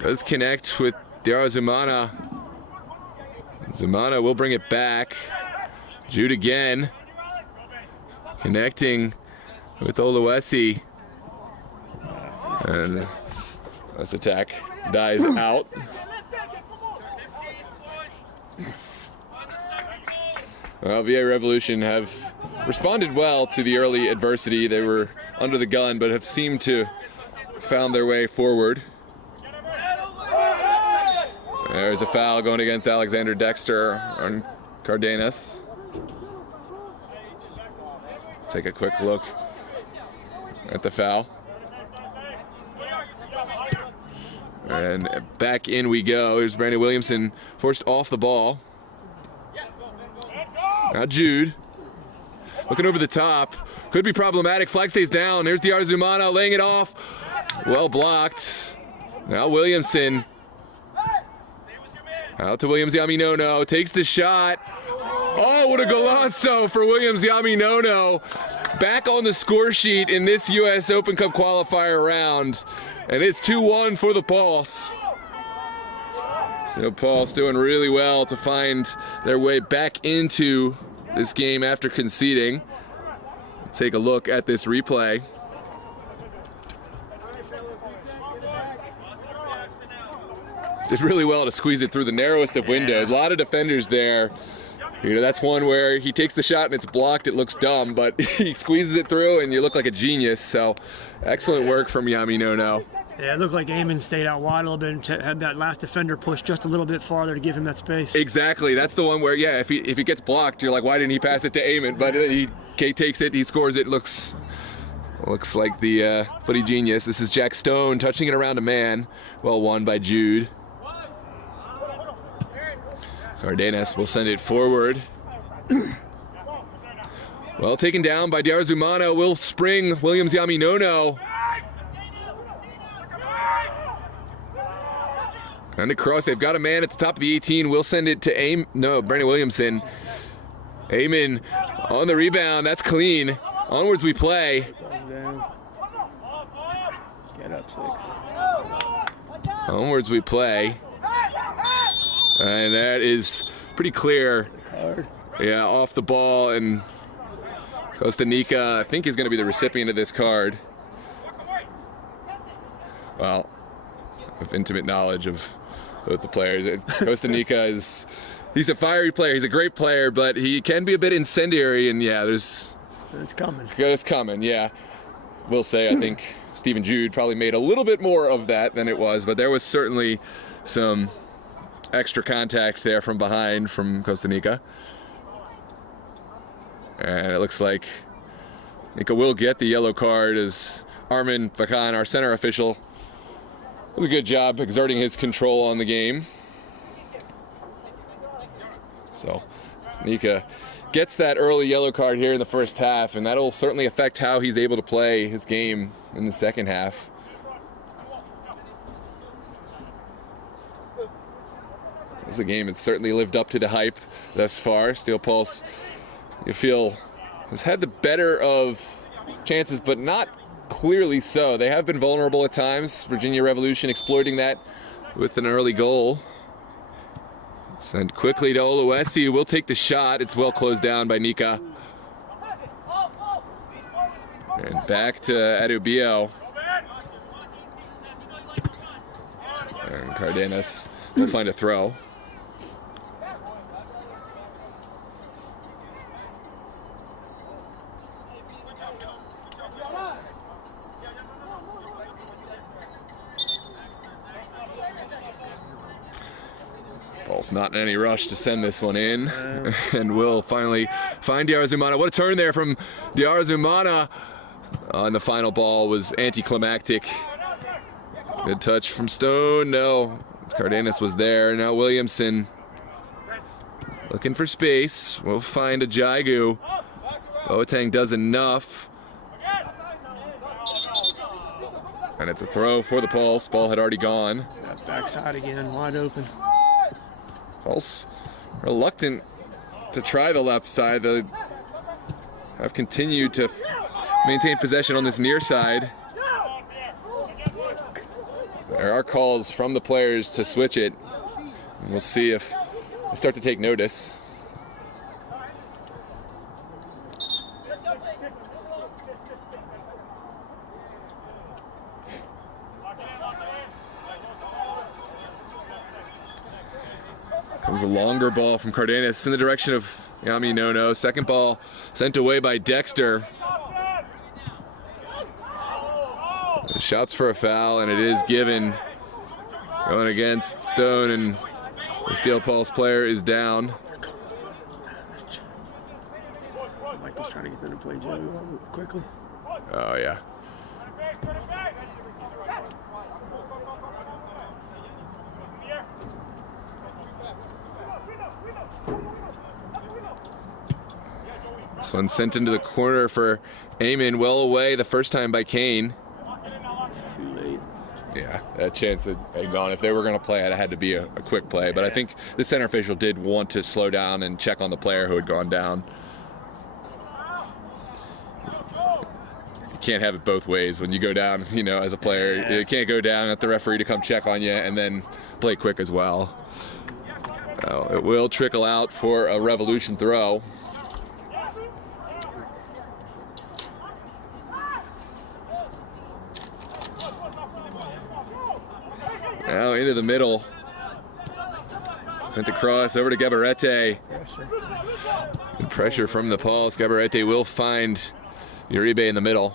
Does connect with Diarra Zumana. Zumana will bring it back. Jude again. Connecting with Oluwesi. And this attack dies out. Well, VA Revolution have responded well to the early adversity. They were under the gun, but have seemed to found their way forward. There's a foul going against Alexander Dexter on Cardenas. Take a quick look at the foul. And back in we go. Here's Brandon Williamson forced off the ball. Now Jude. Looking over the top. Could be problematic. Flag stays down. There's Diarra Zumana laying it off. Well blocked. Now Williamson. Out to Williams Yaminono. Takes the shot. Oh, what a golazo for Williams Yaminono. Back on the score sheet in this U.S. Open Cup qualifier round. And it's 2-1 for the Pulse. So Pulse doing really well to find their way back into this game after conceding. Take a look at this replay. did really well to squeeze it through the narrowest of windows. A lot of defenders there. You know, that's one where he takes the shot and it's blocked. It looks dumb, but he squeezes it through and you look like a genius. So excellent work from Yami Nono. Yeah, it looked like Eamon stayed out wide a little bit and had that last defender push just a little bit farther to give him that space. Exactly. That's the one where, yeah, if he gets blocked, you're like, why didn't he pass it to Eamon? But he takes it, he scores it. Looks like the footy genius. This is Jack Stone touching it around a man. Well won by Jude. Cardenas will send it forward. Well taken down by Diarzumana. Will spring Williams Yami Nono. And across, they've got a man at the top of the 18. We'll send it to Brandon Williamson. Eamon on the rebound. That's clean. Onwards we play. Get up, 6. Onwards we play. And that is pretty clear. Yeah, off the ball, and Kostanica, I think, is going to be the recipient of this card. Well, with intimate knowledge of both the players. Kostanica he's a fiery player. He's a great player, but he can be a bit incendiary, and yeah, it's coming. It's coming, yeah. We'll say, I think Stephen Jude probably made a little bit more of that than it was, but there was certainly some extra contact there from behind from Kostanica. And it looks like Nika will get the yellow card as Armin Bakan, our center official, did a good job exerting his control on the game. So Nika gets that early yellow card here in the first half, and that'll certainly affect how he's able to play his game in the second half. This is a game that's certainly lived up to the hype thus far. Steel Pulse, you feel, has had the better of chances, but not clearly so. They have been vulnerable at times. Virginia Revolution exploiting that with an early goal. Send quickly to Oluwesi, will take the shot. It's well closed down by Nika. And back to Adubio. And Cardenas will find a throw. Paul's not in any rush to send this one in, and will finally find Diarzumana. What a turn there from Diarzumana. And the final ball was anticlimactic. Good touch from Stone. No, Cardenas was there. Now Williamson looking for space. We'll find a Jaigu. Boateng does enough. And it's a throw for the Pulse. Ball had already gone. That backside again, wide open. Pulse reluctant to try the left side. They have continued to maintain possession on this near side. There are calls from the players to switch it. And we'll see if they start to take notice. Comes a longer ball from Cardenas in the direction of Yami Nono. Second ball sent away by Dexter. Shots for a foul, and it is given. Going against Stone, and the Steel Pulse player is down. Mike was trying to get them to play Joe quickly. Oh, yeah. This one sent into the corner for Eamon, well away the first time by Kane. Too late. Yeah, that chance had gone. If they were going to play it, it had to be a quick play. But I think the center official did want to slow down and check on the player who had gone down. You can't have it both ways. When you go down, you know, as a player, you can't go down at the referee to come check on you and then play quick as well. It will trickle out for a Revolution throw. Now into the middle. Sent across over to Gabarete. Good pressure from the Pulse. Gabarete will find Uribe in the middle.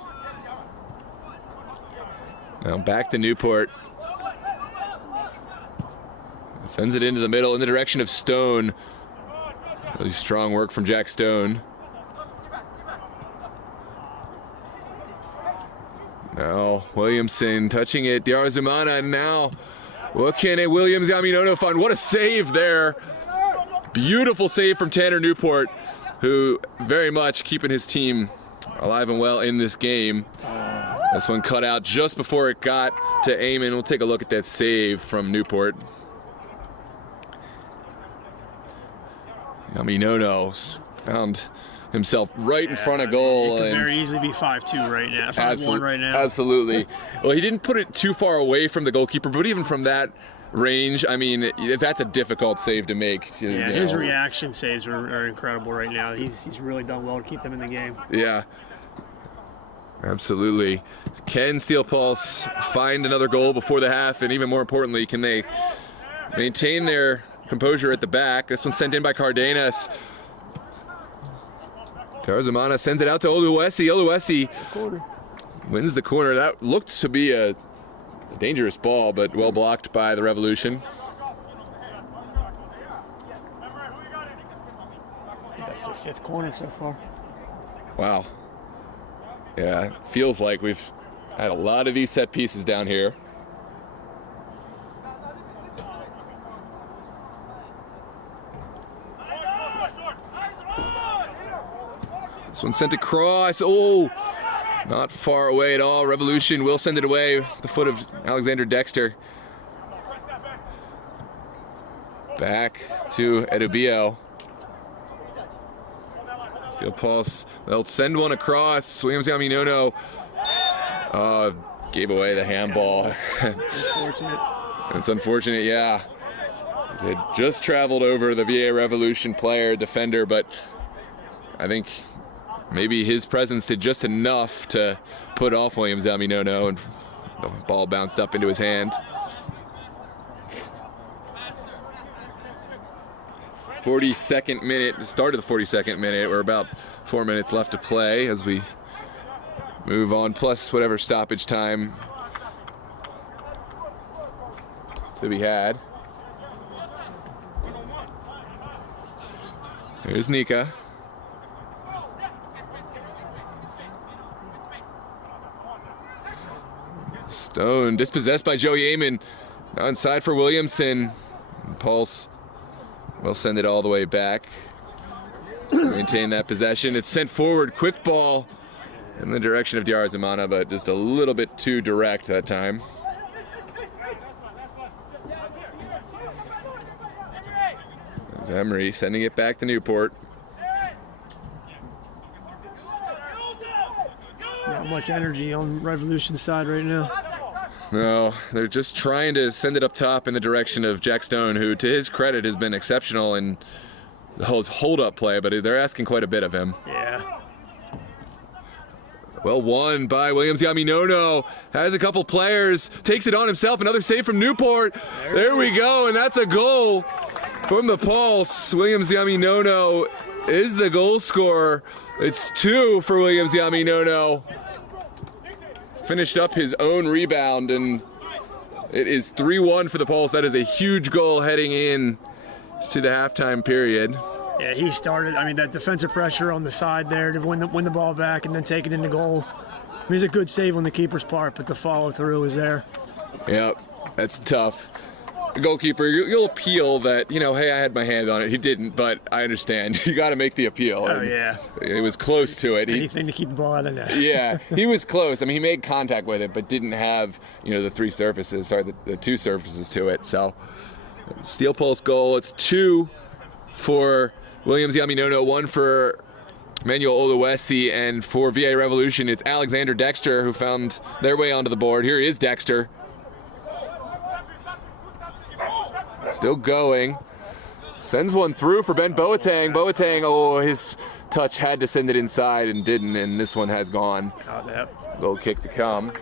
Now back to Newport. Sends it into the middle in the direction of Stone. Really strong work from Jack Stone. Now Williamson touching it. Diarzumana now. What can a Williams Yaminono find? What a save there. Beautiful save from Tanner Newport, who very much keeping his team alive and well in this game. This one cut out just before it got to Eamon. We'll take a look at that save from Newport. Yaminono found himself right in front of goal. It could very easily be 5-2 right now, 5-1 right now. Absolutely. Well, he didn't put it too far away from the goalkeeper, but even from that range, I mean, that's a difficult save to make. Yeah, his reaction saves are incredible right now. He's really done well to keep them in the game. Yeah, absolutely. Can Steel Pulse find another goal before the half, and even more importantly, can they maintain their composure at the back? This one's sent in by Cardenas. Tarazamana sends it out to Oluwesi. Oluwesi wins the corner. That looked to be a dangerous ball, but well blocked by the Revolution. I think that's their 5th corner so far. Wow. Yeah, it feels like we've had a lot of these set pieces down here. This one sent across. Oh, not far away at all. Revolution will send it away. The foot of Alexander Dexter. Back to Edubio. Steel Pulse. They'll send one across. Williams Yaminono gave away the handball. Unfortunate. It's unfortunate, yeah. It had just traveled over the VA Revolution player, defender, but I think maybe his presence did just enough to put off Williams Yaminono, and the ball bounced up into his hand. 42nd minute, start of the 42nd minute. We're about 4 minutes left to play as we move on, plus whatever stoppage time to be had. Here's Nika. Stone dispossessed by Joey Eamon. Onside for Williamson. Pulse will send it all the way back. Maintain that possession. It's sent forward. Quick ball in the direction of Diarzumana, but just a little bit too direct that time. There's Emery sending it back to Newport. Not much energy on Revolution's side right now. No, they're just trying to send it up top in the direction of Jack Stone, who, to his credit, has been exceptional in the whole hold-up play, but they're asking quite a bit of him. Yeah. Well won by Williams Yaminono. Has a couple players, takes it on himself. Another save from Newport. There we go, and that's a goal from the Pulse. Williams Yaminono is the goal scorer. It's 2 for Williams Yaminono. Finished up his own rebound, and it is 3-1 for the Pulse. That is a huge goal heading in to the halftime period. Yeah, he started. I mean, that defensive pressure on the side there to win the ball back and then take it into goal. I mean, it was a good save on the keeper's part, but the follow through was there. Yep, that's tough. The goalkeeper, you'll appeal that, you know, hey, I had my hand on it. He didn't, but I understand. You got to make the appeal. Oh, yeah. It was close to it. Anything to keep the ball out of the net. Yeah, he was close. I mean, he made contact with it, but didn't have, you know, the 2 surfaces to it. So, Steel Pulse goal. It's 2 for Williams Yaminono, 1 for Manuel Oluwesi, and for VA Revolution, it's Alexander Dexter who found their way onto the board. Here is Dexter. Still going. Sends one through for Ben Boateng. Boateng, oh, his touch had to send it inside and didn't, and this one has gone. Got that. Little kick to come.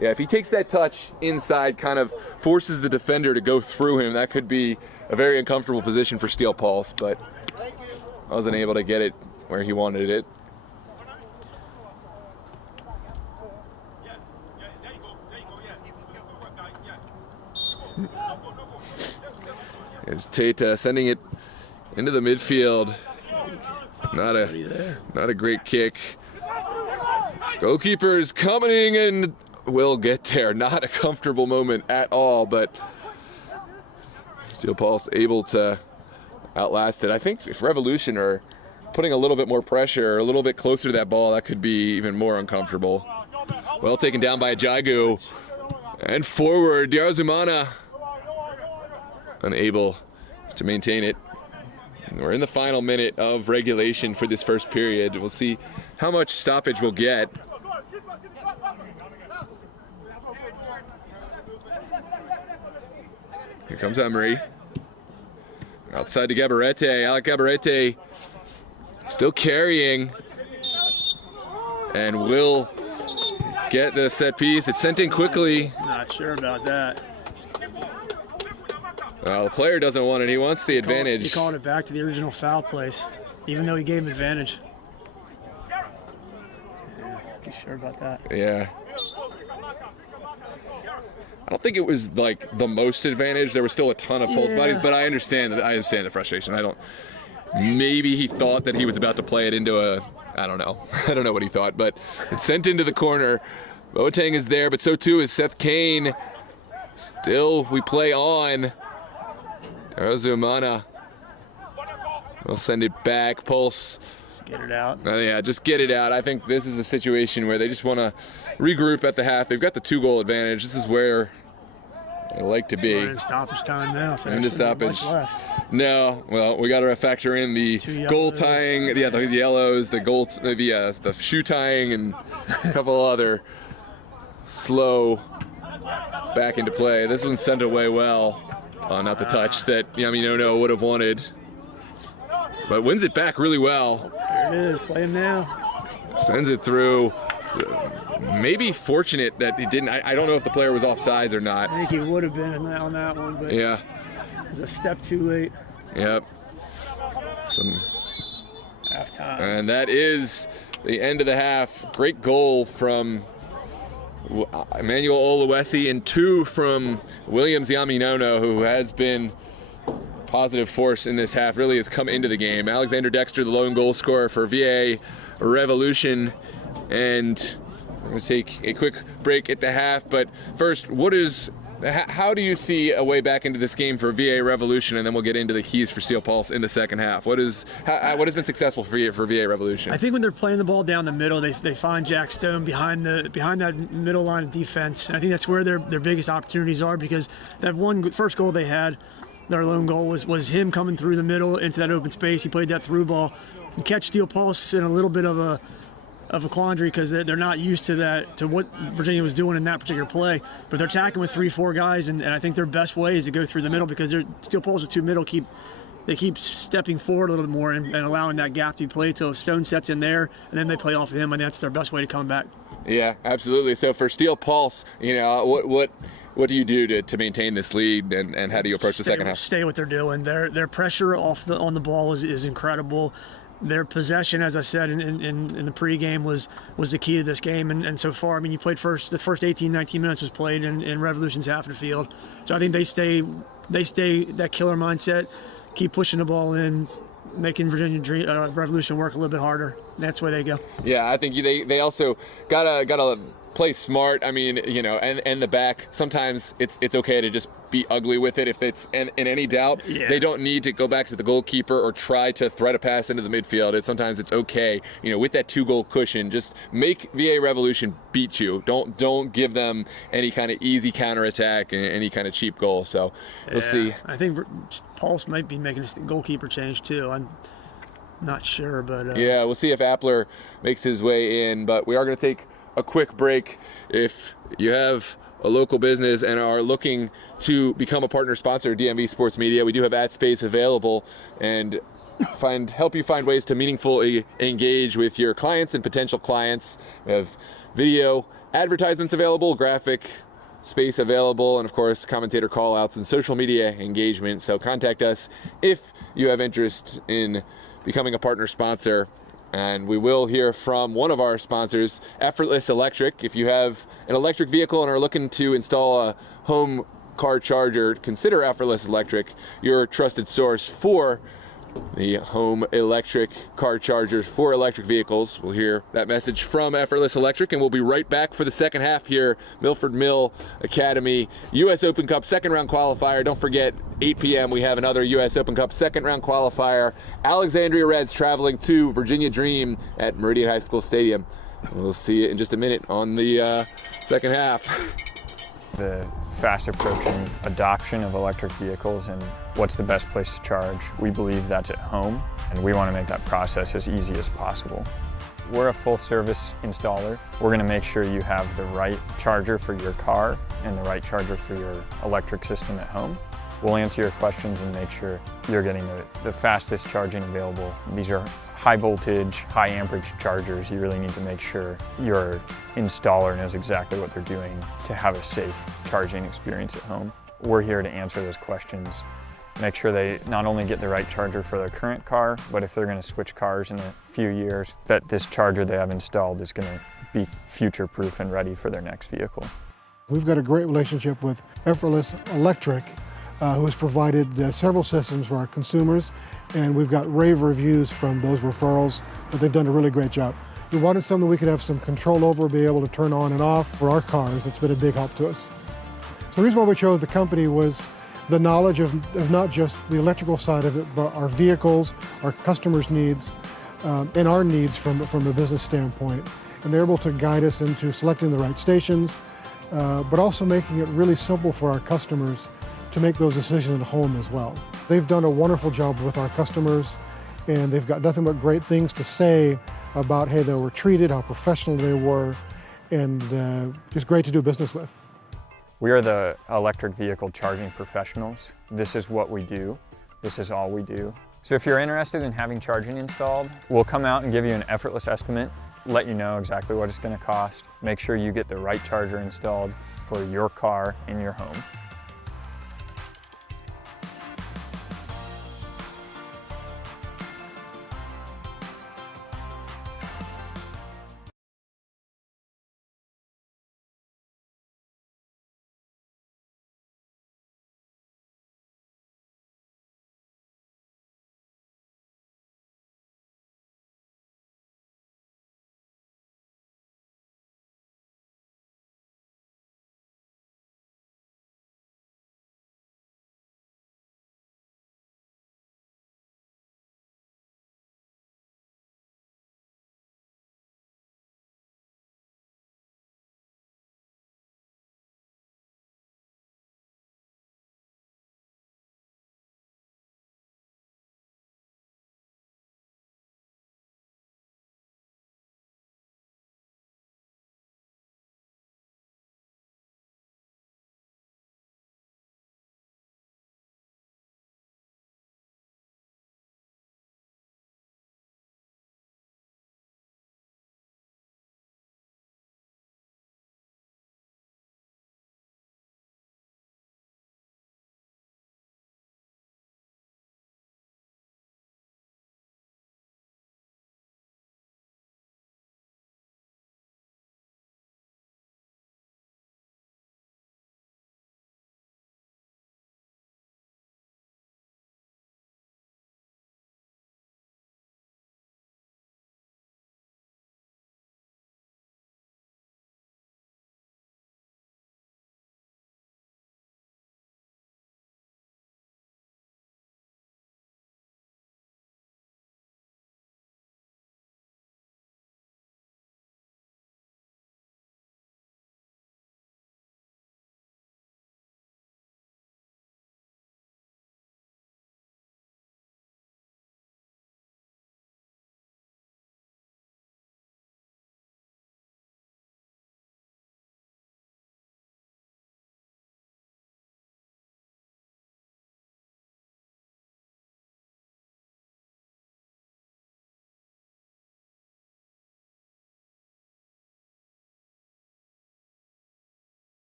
Yeah, if he takes that touch inside, kind of forces the defender to go through him, that could be a very uncomfortable position for Steel Pulse, but wasn't able to get it where he wanted it. There's Tata sending it into the midfield. Not a great kick. Goalkeeper's coming and will get there. Not a comfortable moment at all, but Steel Pulse able to outlast it. I think if Revolution are putting a little bit more pressure, a little bit closer to that ball, that could be even more uncomfortable. Well taken down by Ajagu. And forward, Yarzumana unable to maintain it. We're in the final minute of regulation for this first period. We'll see how much stoppage we'll get. Here comes Emery. Outside to Gabarete. Alec Gabarete still carrying and will get the set piece. It's sent in quickly. Not sure about that. Well, the player doesn't want it. He wants the advantage. He called it back to the original foul place, even though he gave him advantage. Yeah, you sure about that? Yeah. I don't think it was like the most advantage. There was still a ton of pulse bodies, but I understand the frustration. Maybe he thought that he was about to play it into a, I don't know. I don't know what he thought, but it's sent into the corner. Boateng is there, but so too is Seth Kane. Still, we play on. Yarzumana will send it back. Pulse. Just get it out. Yeah, just get it out. I think this is a situation where they just want to regroup at the half. They've got the 2-goal advantage. This is where they like to be. We're in stoppage time now, so into stoppage. much left. No, well, we got to factor in the goal tying, the yellows, the shoe tying, and a couple other slow back into play. This one's sent away well. Not the touch that Yaminono would have wanted, but wins it back really well. There it is, play him now. Sends it through. Maybe fortunate that he didn't. I don't know if the player was offsides or not. I think he would have been on that one, but yeah, it was a step too late. Yep. Halftime. And that is the end of the half. Great goal from Emmanuel Oluwesi and 2 from Williams Yaminono, who has been a positive force in this half, really has come into the game. Alexander Dexter, the lone goal scorer for VA Revolution. And we're going to take a quick break at the half. But first, how do you see a way back into this game for VA Revolution, and then we'll get into the keys for Steel Pulse in the second half? What has been successful for VA Revolution? I think when they're playing the ball down the middle, they find Jack Stone behind that middle line of defense. And I think that's where their biggest opportunities are, because that first goal they had, their lone goal was him coming through the middle into that open space. He played that through ball. You catch Steel Pulse in a little bit of a quandary, because they're not used to that, to what Virginia was doing in that particular play. But they're attacking with 3-4 guys, and I think their best way is to go through the middle, because Steel Pulse's 2 middle keep stepping forward a little bit more and allowing that gap to be played. So if Stone sets in there, and then they play off of him, and that's their best way to come back. Yeah, absolutely. So for Steel Pulse, what do you do to maintain this lead, and how do you approach the second half? Stay what they're doing. Their pressure on the ball is incredible. Their possession, as I said in the pregame, was the key to this game. And so far, you played the first 18, 19 minutes was played in Revolution's half of the field. So I think they stay that killer mindset, keep pushing the ball in, making Revolution work a little bit harder. That's where they go. Yeah, I think they also gotta play smart. And the back, sometimes it's okay to just be ugly with it if it's in any doubt. Yeah. They don't need to go back to the goalkeeper or try to thread a pass into the midfield. Sometimes it's okay, with that 2-goal cushion, just make VA Revolution beat you. Don't give them any kind of easy counterattack and any kind of cheap goal. So we'll see. I think Pulse might be making a goalkeeper change too. I'm not sure, but yeah, we'll see if Appler makes his way in. But we are going to take a quick break. If you have a local business and are looking to become a partner sponsor of DMV Sports Media, we do have ad space available and help you find ways to meaningfully engage with your clients and potential clients. We have video advertisements available, graphic space available, and of course commentator call outs and social media engagement. So contact us if you have interest in becoming a partner sponsor. And we will hear from one of our sponsors, Effortless Electric. If you have an electric vehicle and are looking to install a home car charger, consider Effortless Electric your trusted source for the home electric car chargers for electric vehicles. We'll hear that message from Effortless Electric, and we'll be right back for the second half here. Milford Mill Academy US Open Cup second round qualifier. Don't forget, 8 p.m. we have another US Open Cup second round qualifier. Alexandria Reds traveling to Virginia Dream at Meridian High School Stadium. We'll see you in just a minute on the second half. The fast approaching adoption of electric vehicles and what's the best place to charge, we believe that's at home, and we want to make that process as easy as possible. We're a full service installer. We're going to make sure you have the right charger for your car and the right charger for your electric system at home. We'll answer your questions and make sure you're getting the fastest charging available. These are high voltage, high amperage chargers. You really need to make sure your installer knows exactly what they're doing to have a safe charging experience at home. We're here to answer those questions. Make sure they not only get the right charger for their current car, but if they're going to switch cars in a few years, that this charger they have installed is going to be future-proof and ready for their next vehicle. We've got a great relationship with Effortless Electric, who has provided several systems for our consumers, and we've got rave reviews from those referrals that they've done a really great job. We wanted something we could have some control over, be able to turn on and off for our cars. It's been a big help to us. So the reason why we chose the company was the knowledge of not just the electrical side of it, but our vehicles, our customers' needs, and our needs from a business standpoint. And they're able to guide us into selecting the right stations, but also making it really simple for our customers to make those decisions at home as well. They've done a wonderful job with our customers, and they've got nothing but great things to say about how they were treated, how professional they were, and just great to do business with. We are the electric vehicle charging professionals. This is what we do. This is all we do. So if you're interested in having charging installed, we'll come out and give you an effortless estimate, let you know exactly what it's going to cost, make sure you get the right charger installed for your car in your home.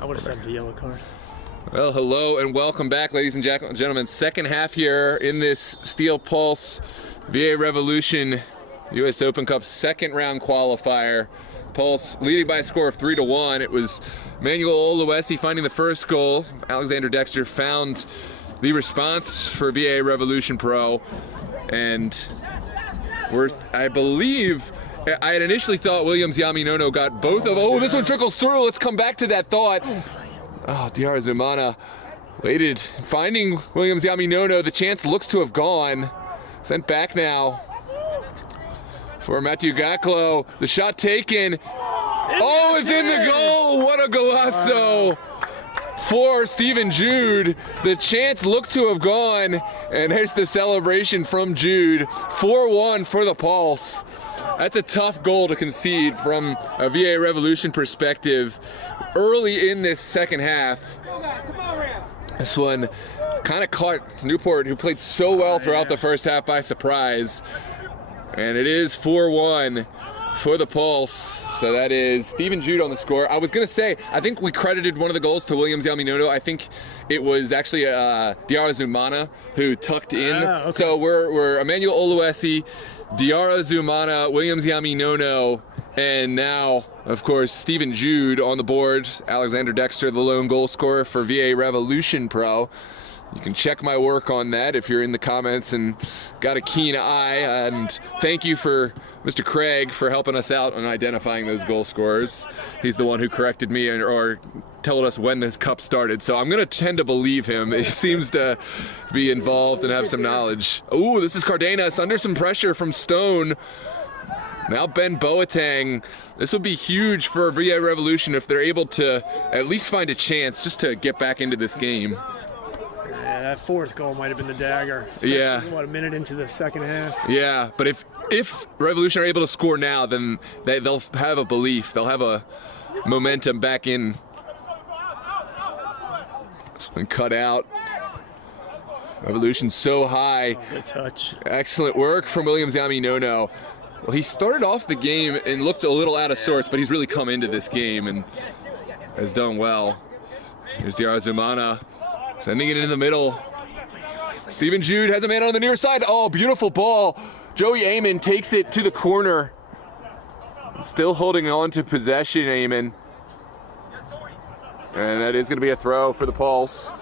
I would have sent the yellow card. Well, hello and welcome back, ladies and gentlemen. Second half here in this Steel Pulse VA Revolution US Open Cup second round qualifier. Pulse leading by a score of 3-1. It was Manuel Oluwesi finding the first goal. Alexander Dexter found the response for VA Revolution Pro. And I believe, I had initially thought Williams Yaminono got both of, oh, this one trickles through. Let's come back to that thought. Oh, Diarra Zumana waited, finding Williams Yaminono. The chance looks to have gone. Sent back now for Matthew Gaklo. The shot taken. Oh, it's in the goal. What a golazo for Stephen Jude. The chance looked to have gone, and there's the celebration from Jude. 4-1 for the Pulse. That's a tough goal to concede from a VA Revolution perspective early in this second half. This one kind of caught Newport, who played so well throughout the first half, by surprise. And it is 4-1 for the Pulse. So that is Stephen Jude on the score. I was going to say, I think we credited one of the goals to Williams Yaminono. I think it was actually Diarra Zumana who tucked in. Okay. So we're Emmanuel Oluwesi, Diarra Zumana, Williams Yaminono, and now, of course, Stephen Jude on the board. Alexander Dexter, the lone goal scorer for VA Revolution Pro. You can check my work on that if you're in the comments and got a keen eye. And thank you for Mr. Craig for helping us out on identifying those goal scorers. He's the one who corrected me or told us when this cup started. So I'm going to tend to believe him. He seems to be involved and have some knowledge. Ooh, this is Cardenas under some pressure from Stone. Now Ben Boateng. This will be huge for VA Revolution if they're able to at least find a chance just to get back into this game. Yeah, that fourth goal might have been the dagger. Yeah. What, a minute into the second half? Yeah, but if Revolution are able to score now, then they'll have a belief. They'll have a momentum back in. It's been cut out. Revolution so high. Oh, good touch. Excellent work from Williams Yaminono. Well, he started off the game and looked a little out of sorts, but he's really come into this game and has done well. Here's Diarra Zumana sending it in the middle. Stephen Jude has a man on the near side. Oh, beautiful ball. Joey Amon takes it to the corner. Still holding on to possession, Amon. And that is going to be a throw for the Pulse.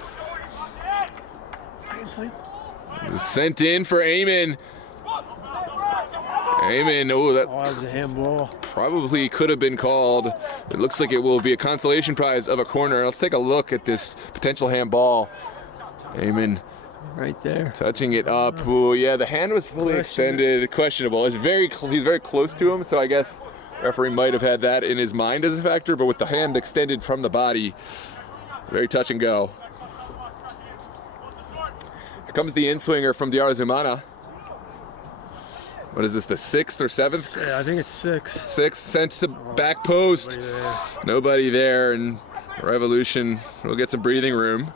Sent in for Amon. Amon, oh, that was a handball. Probably could have been called. It looks like it will be a consolation prize of a corner. Let's take a look at this potential handball. Amon right there, touching it up. Ooh, yeah, the hand was fully extended. Questionable. He's very close to him, so I guess referee might have had that in his mind as a factor. But with the hand extended from the body, very touch and go. Here comes the in-swinger from Diarra Zumana. What is this, the 6th or 7th? Yeah, I think it's 6. 6th, sent to back post. Nobody there, and Revolution will get some breathing room.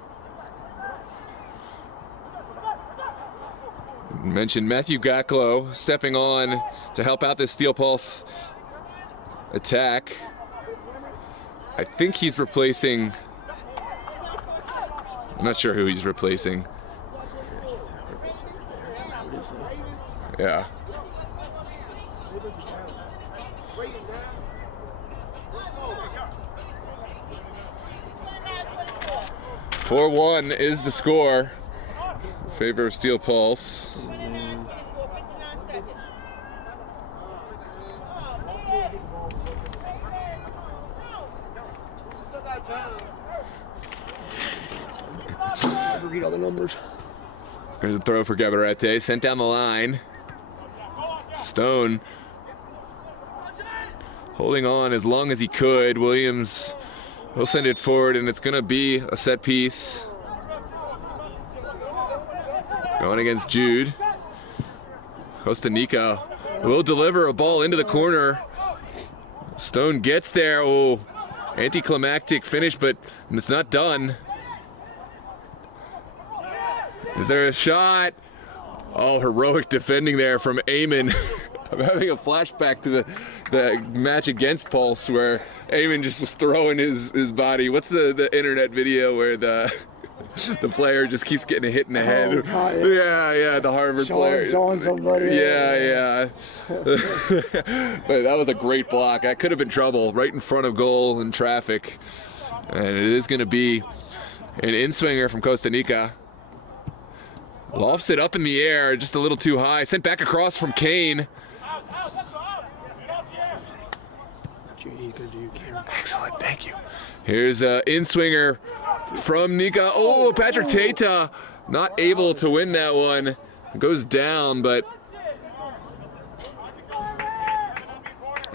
Mentioned Matthew Gaklo stepping on to help out this Steel Pulse attack. I think he's replacing, I'm not sure who he's replacing. Yeah. 4-1 is the score in favor of Steel Pulse. Read all the numbers. There's a throw for Gabarete, sent down the line. Stone holding on as long as he could. Williams will send it forward, and it's going to be a set piece. Going against Jude. Costa Rica will deliver a ball into the corner. Stone gets there. Oh, anticlimactic finish, but it's not done. Is there a shot? Oh, heroic defending there from Amon. I'm having a flashback to the match against Pulse where Eamon just was throwing his body. What's the internet video where the player just keeps getting a hit in the head? Oh, God, yeah, the Harvard player. Showing somebody. Yeah. But that was a great block. That could have been trouble right in front of goal in traffic. And it is going to be an in-swinger from Costa Rica. Lofts it up in the air, just a little too high. Sent back across from Kane. Excellent, thank you. Here's an in-swinger from Nika. Oh, Patrick Tata not able to win that one. Goes down, but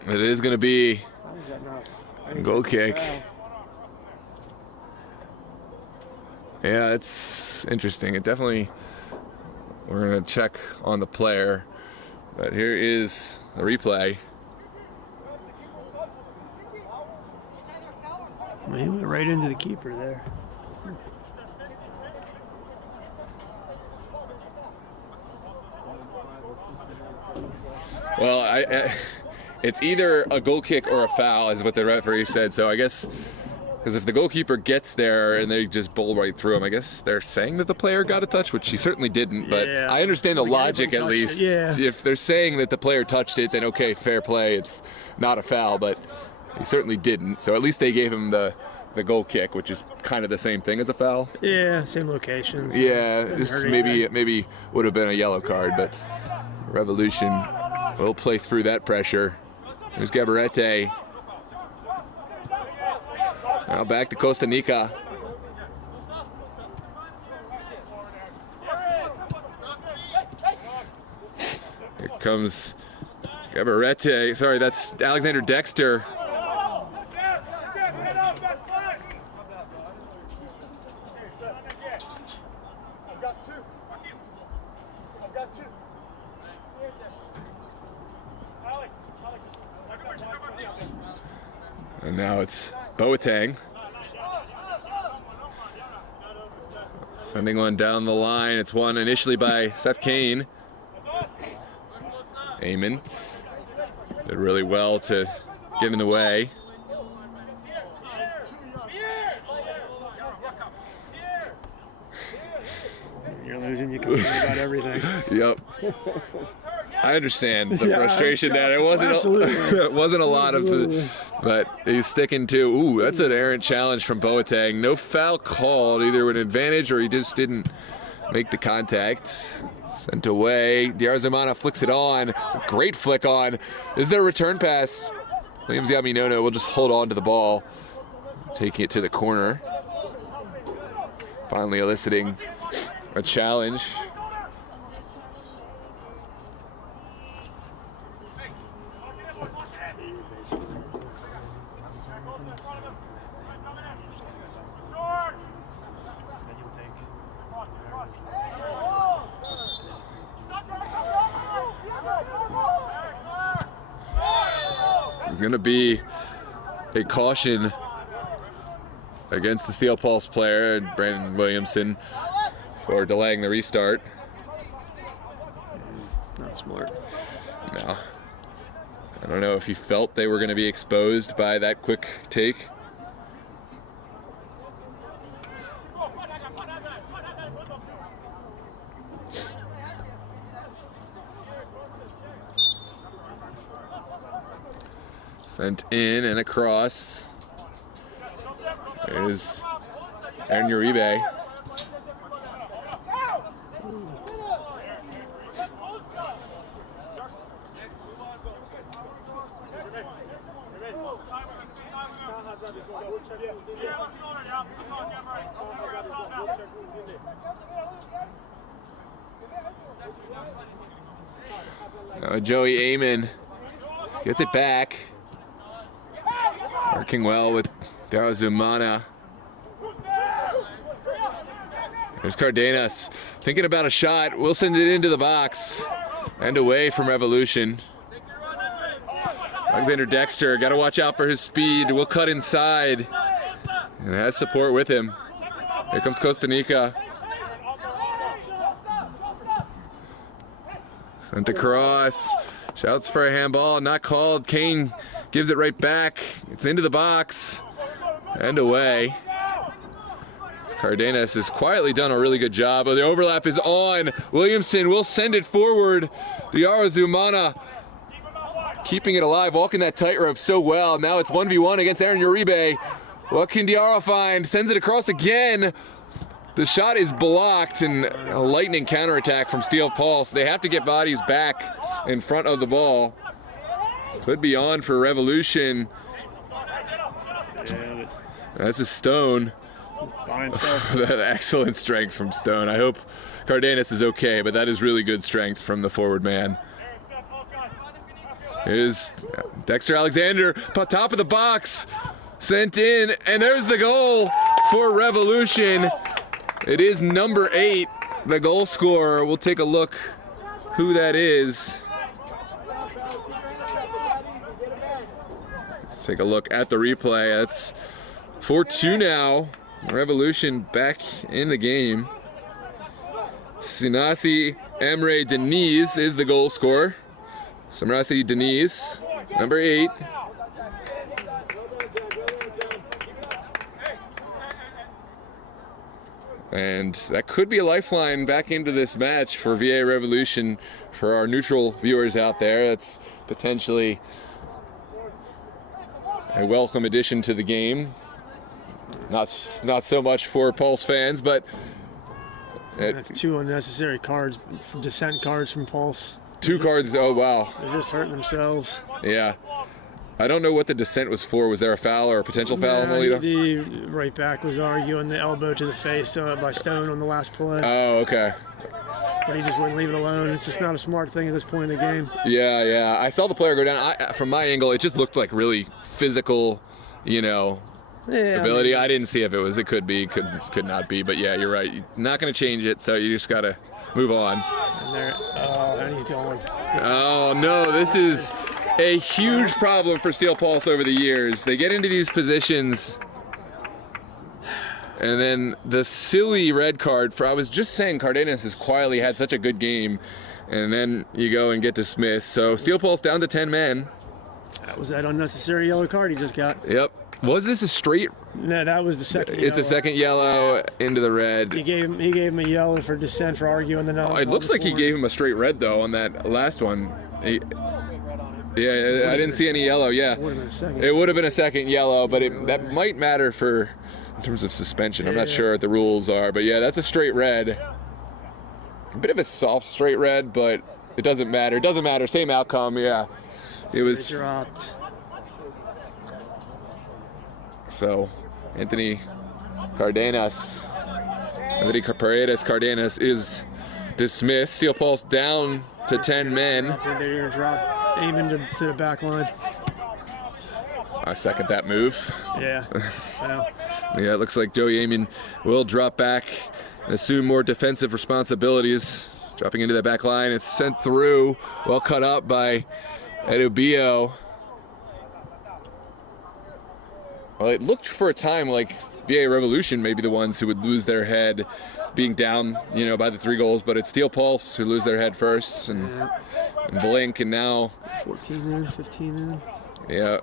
it is going to be a goal kick. Yeah, it's interesting. It definitely, we're going to check on the player, but here is the replay. He went right into the keeper there. Well, it's either a goal kick or a foul, is what the referee said. So I guess, because if the goalkeeper gets there and they just bowl right through him, I guess they're saying that the player got a touch, which he certainly didn't. But Yeah. I understand the logic at least. Yeah. If they're saying that the player touched it, then okay, fair play. It's not a foul, but he certainly didn't. So at least they gave him the goal kick, which is kind of the same thing as a foul. Yeah, same locations. Yeah, this maybe would have been a yellow card, but Revolution will play through that pressure. There's Gabarete. Now back to Costa Rica. Here comes Gabarete. Sorry, that's Alexander Dexter. And now it's Boateng. Sending one down the line. It's one initially by Seth Kane. Eamon did really well to get in the way. You're losing, you complain about everything. Yep. I understand the frustration that it wasn't a lot of, but he's sticking to. Ooh, that's an errant challenge from Boateng. No foul called, either an advantage or he just didn't make the contact. Sent away. Diarzumana flicks it on. Great flick on. Is there a return pass? Williams Yaminono will just hold on to the ball, taking it to the corner. Finally eliciting a challenge. There's going to be a caution against the Steel Pulse player, Brandon Williamson, for delaying the restart. Not smart. No. I don't know if he felt they were going to be exposed by that quick take. Sent in and across. There's Aaron Uribe. Joey Eamon gets it back. Working well with Diarzumana. There's Cardenas thinking about a shot. Will send it into the box and away from Revolution. Alexander Dexter, got to watch out for his speed. Will cut inside and has support with him. Here comes Costa Rica. Sent across. Shouts for a handball, not called. Kane gives it right back. It's into the box and away. Cardenas has quietly done a really good job. Oh, the overlap is on. Williamson will send it forward. Diarra Zumana keeping it alive, walking that tightrope so well. Now it's 1v1 against Aaron Uribe. What can Diarra find? Sends it across again. The shot is blocked, and a lightning counterattack from Steel Pulse. They have to get bodies back in front of the ball. Could be on for Revolution. That's a Stone. That excellent strength from Stone. I hope Cardenas is okay, but that is really good strength from the forward man. Here's Dexter Alexander, top of the box, sent in, and there's the goal for Revolution. It is number 8, the goal scorer. We'll take a look who that is. Let's take a look at the replay. That's 4-2 now. Revolution back in the game. Sinasi Emre Deniz is the goal scorer. Samrasi Deniz, number 8. And that could be a lifeline back into this match for VA Revolution. For our neutral viewers out there, that's potentially a welcome addition to the game. Not so much for Pulse fans, but That's 2 unnecessary cards, dissent cards from Pulse. 2 cards. Oh wow! They're just hurting themselves. Yeah, I don't know what the dissent was for. Was there a foul or a potential foul, Molito? The right back was arguing the elbow to the face by Stone on the last play. Oh, okay. But he just wouldn't leave it alone. It's just not a smart thing at this point in the game. Yeah. I saw the player go down. From my angle, it just looked like really physical, ability. I didn't see if it could be, could not be. But yeah, you're right. You're not going to change it, so you just got to move on. And he's going. Oh no, this is a huge problem for Steel Pulse over the years. They get into these positions, and then the silly red card I was just saying Cardenas has quietly had such a good game, and then you go and get dismissed. So Steel Pulse down to 10 men. That was that unnecessary yellow card he just got. Yep. Was this a straight? No, that was the second It's a second yellow into the red. He gave him a yellow for dissent for arguing the no. It looks like he gave him a straight red though on that last one. Yeah, I didn't see any yellow. Yeah, it would have been a second yellow, but that might matter in terms of suspension. I'm not sure what the rules are, but yeah, that's a straight red. A bit of a soft straight red, but it doesn't matter. It doesn't matter. Same outcome. Yeah, it was dropped. So, Anthony Paredes Cardenas is dismissed. Steel Pulse down to 10 men. They're going to drop aiming to the back line. I second that move. Yeah. Yeah, it looks like Joey Amon will drop back and assume more defensive responsibilities. Dropping into the back line. It's sent through. Well cut up by Edubio. Well, it looked for a time like VA Revolution may be the ones who would lose their head being down, by the 3 goals, but it's Steel Pulse who lose their head first and blink, and now 14 in, 15 in. Yeah.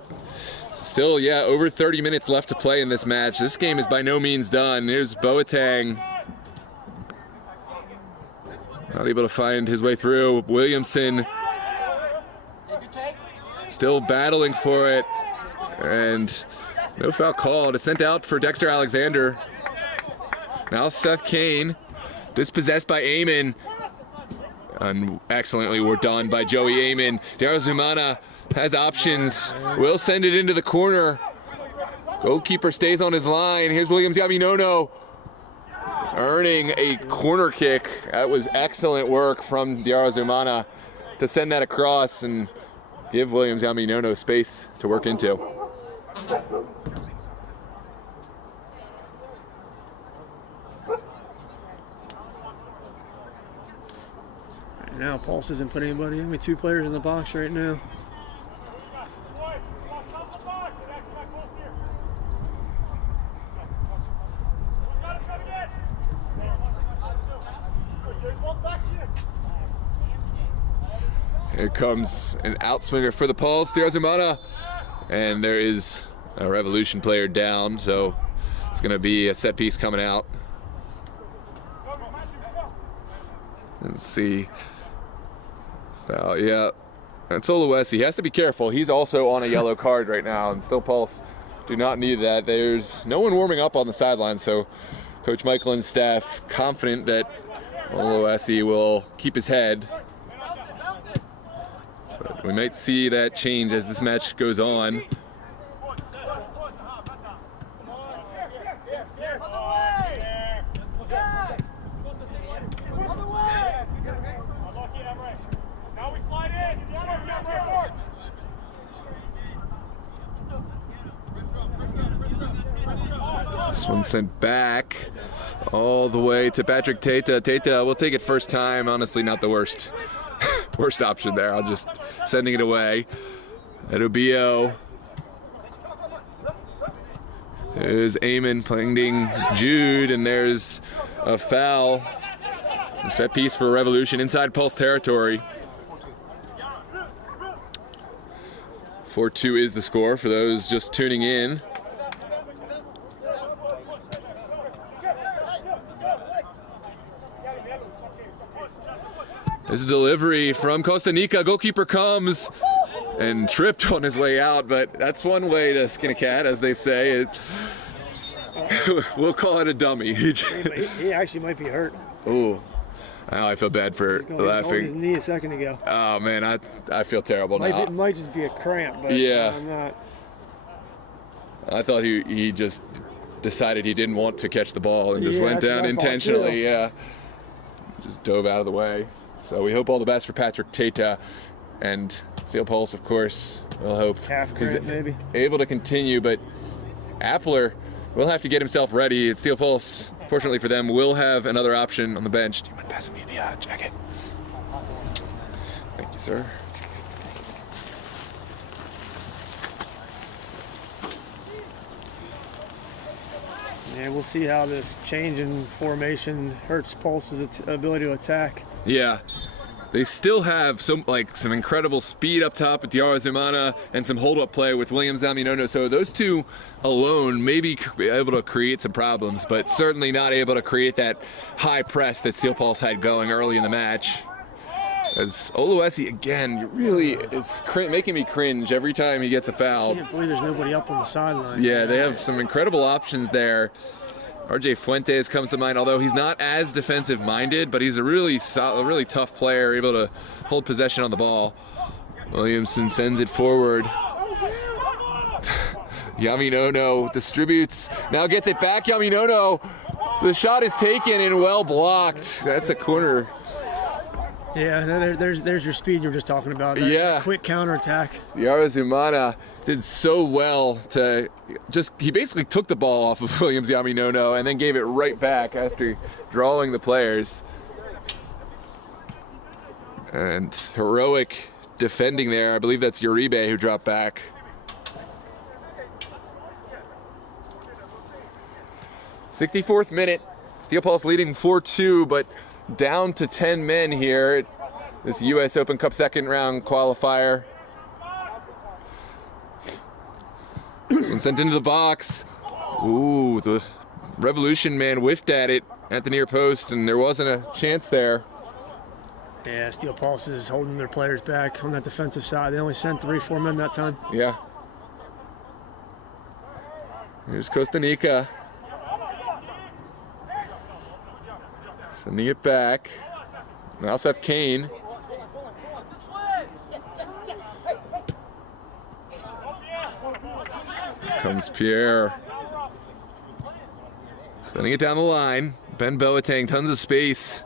Still, over 30 minutes left to play in this match. This game is by no means done. Here's Boateng. Not able to find his way through. Williamson still battling for it, and no foul called. It's sent out for Dexter Alexander. Now Seth Kane, dispossessed by Amon. And excellently we're done by Joey Amon. Diarra Zumana has options. Will send it into the corner. Goalkeeper stays on his line. Here's Williams Yaminono earning a corner kick. That was excellent work from Diarra Zumana to send that across and give Williams Yaminono space to work into. Right now, Pulse isn't putting anybody. Only 2 players in the box right now. Here comes an outswinger for the Pulse, Azumana. And there is a Revolution player down, so it's going to be a set piece coming out. Let's see. Foul, yeah. That's Oluwesi. He has to be careful. He's also on a yellow card right now, and still Pulse do not need that. There's no one warming up on the sideline, so Coach Michael and staff confident that Oluwesi will keep his head. But we might see that change as this match goes on. This one sent back all the way to Patrick Teta. Teta will take it first time. Honestly, not the worst option there. I'm just sending it away. Edubio. There's Eamon playing Jude, and there's a foul. A set piece for Revolution inside Pulse territory. 4-2 is the score for those just tuning in. This is a delivery from Costa Rica. Goalkeeper comes and tripped on his way out, but that's one way to skin a cat, as they say. We'll call it a dummy. He actually might be hurt. Ooh, now I feel bad for laughing. His knee a second ago. Oh man, I feel terrible now. It might just be a cramp, but yeah. I'm not. I thought he just decided he didn't want to catch the ball and just went down intentionally. Yeah, just dove out of the way. So we hope all the best for Patrick Teta, and Steel Pulse, of course. We'll hope he's maybe able to continue, but Appler will have to get himself ready. It's Steel Pulse, fortunately for them, will have another option on the bench. Do you mind passing me the jacket? Thank you, sir. Yeah, we'll see how this change in formation hurts Pulse's ability to attack. Yeah, they still have some incredible speed up top with Diarra Zumana and some hold-up play with Williams Zaminono. So those two alone may be able to create some problems, but certainly not able to create that high press that Steel Pulse had going early in the match. As Oluwesi, again, really is making me cringe every time he gets a foul. I can't believe there's nobody up on the sideline. Yeah, they have some incredible options there. RJ Fuentes comes to mind, although he's not as defensive-minded, but he's a really tough player, able to hold possession on the ball. Williamson sends it forward. Yaminono distributes, now gets it back. Yaminono, the shot is taken and well blocked. That's a corner. Yeah, there's your speed you were just talking about. Yeah. Quick counterattack. Diarra Zumana did so well to he basically took the ball off of Williams Yaminono and then gave it right back after drawing the players. And heroic defending there. I believe that's Uribe who dropped back. '64th minute. Steel Pulse leading 4-2, but down to 10 men here at this U.S. Open Cup second round qualifier. And sent into the box. Ooh, the Revolution man whiffed at it at the near post, and there wasn't a chance there. Yeah, Steel Pulse is holding their players back on that defensive side. They only sent 3-4 men that time. Yeah. Here's Costa Rica. Sending it back. Now Seth Kane. Comes Pierre. Sending it down the line. Ben Boateng, tons of space.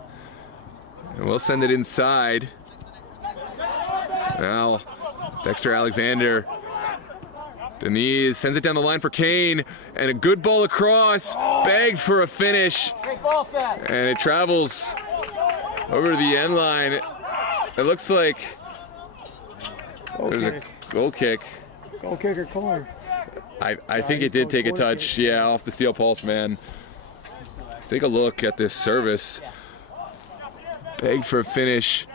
And we'll send it inside. Now, Dexter Alexander. Denise sends it down the line for Kane. And a good ball across. Begged for a finish. And it travels over the end line. It looks like there's a goal kick. Goal kick or corner? I think it did take a touch, yeah, off the Steel Pulse man. Take a look at this service. Begged for a finish.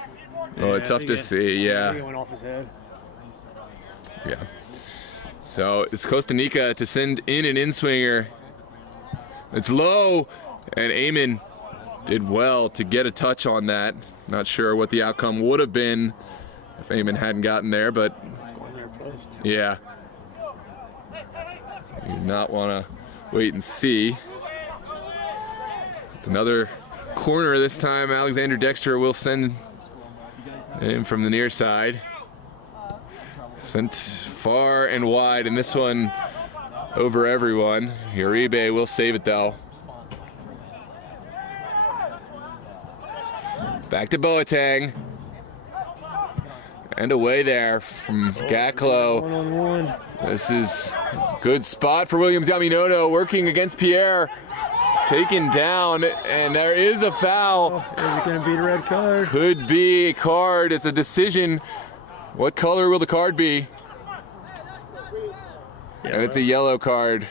Oh, it's tough to see, I think yeah. it went off his head. Yeah. So it's Costa Rica to send in an in-swinger. It's low, and Eamon did well to get a touch on that. Not sure what the outcome would have been if Eamon hadn't gotten there, but It's going near post. yeah. You do not want to wait and see. It's another corner this time. Alexander Dexter will send in from the near side. Sent far and wide, and this one over everyone. Uribe will save it though. Back to Boateng. And away there from Gaklo. 1-on-1. This is a good spot for Williams Yaminono working against Pierre. He's taken down, and there is a foul. Is it going to be the red card? Could be a card. It's a decision. What color will the card be? And it's a yellow card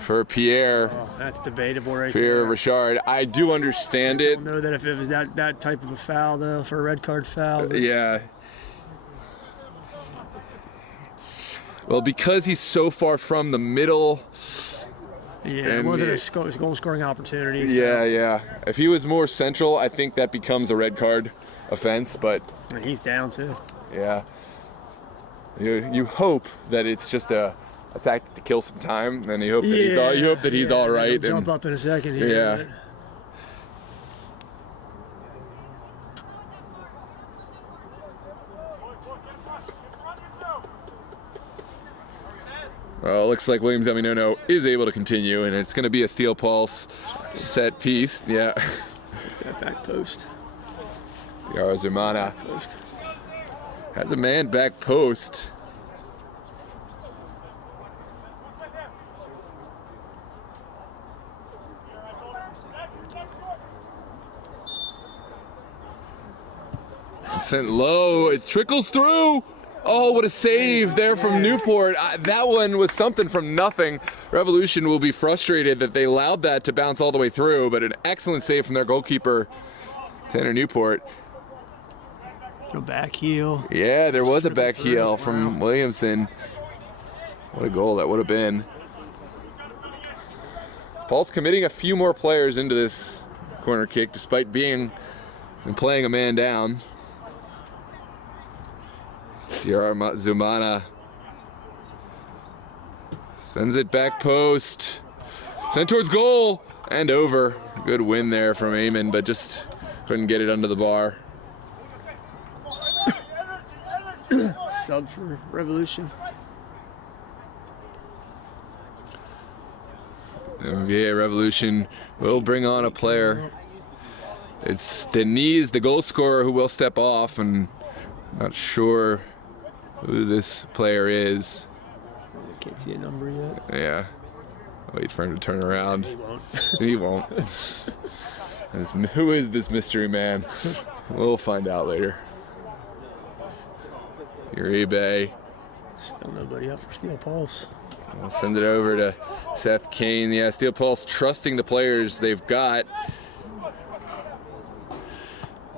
for Pierre. Oh, that's debatable right Pierre there. Richard. I do understand it. I don't know that if it was that type of a foul, though, for a red card foul. but- Yeah. Well, because he's so far from the middle. Yeah, it And wasn't it- a goal scoring opportunity. so- Yeah, yeah. If he was more central, I think that becomes a red card offense, but And he's down, too. yeah. You hope that it's just a tactic to kill some time, and you hope that he's all right. He'll jump and- up in a second here. Yeah. but- Well, it looks like Williams Yaminono is able to continue, and it's going to be a steel pulse set piece. Yeah. That back post. Yara Zumana Post. has a man back post. Sent low, it trickles through. Oh, what a save there from Newport. That one was something from nothing. Revolution will be frustrated that they allowed that to bounce all the way through, but an excellent save from their goalkeeper, Tanner Newport. Throw back heel. Yeah, there was a back heel from Williamson. What a goal that would have been. Paul's committing a few more players into this corner kick despite being and playing a man down. Sierra Zumana sends it back post. Sent towards goal and over. Good win there from Eamon, but just couldn't get it under the bar. Sub for Revolution. Yeah, Revolution will bring on a player. It's Denise, the goal scorer, who will step off, and not sure who this player is. Can't see a number yet. Yeah, wait for him to turn around. He won't. He won't. Who is this mystery man? We'll find out later. Uribe. Still nobody up for Steel Pulse. We'll send it over to Seth Kane. Yeah, Steel Pulse trusting the players they've got.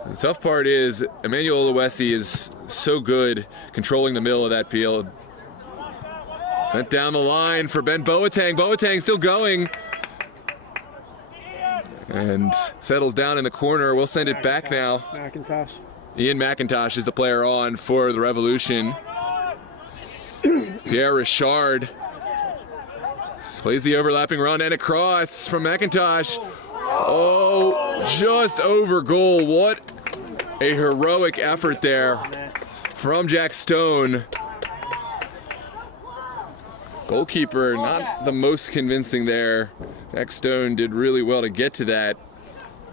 The tough part is Emmanuel Oluwesi is so good controlling the middle of that field. Sent down the line for Ben Boateng. Boateng still going. And settles down in the corner. We'll send it back now. McIntosh. Ian McIntosh is the player on for the Revolution. Pierre Richard plays the overlapping run and a cross from McIntosh. Oh, just over goal. What a heroic effort there from Jack Stone. Goalkeeper, not the most convincing there. Jack Stone did really well to get to that.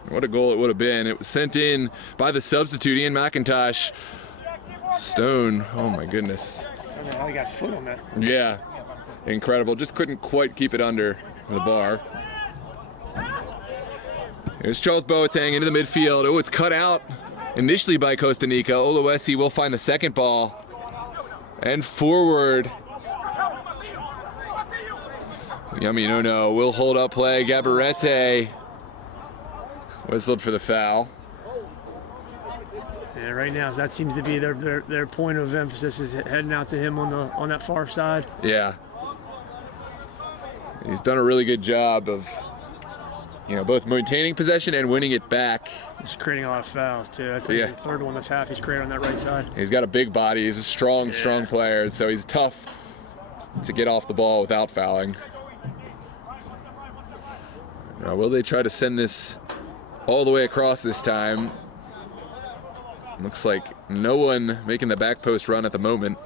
What a goal it would have been. It was sent in by the substitute, Ian McIntosh. Stone, oh my goodness. I don't know how he got his foot on that. Yeah, incredible. Just couldn't quite keep it under the bar. Here's Charles Boateng into the midfield. Oh, it's cut out initially by Costa Rica. Oluwesi will find the second ball. And forward. Yaminono will hold up play. Gabarete whistled for the foul. And right now, that seems to be their point of emphasis, is heading out to him on that far side. Yeah. He's done a really good job of, both maintaining possession and winning it back. He's creating a lot of fouls, too. That's the third one that's half he's created on that right side. He's got a big body. He's a strong player, so he's tough to get off the ball without fouling. Now, will they try to send this all the way across this time? Looks like no one making the back post run at the moment.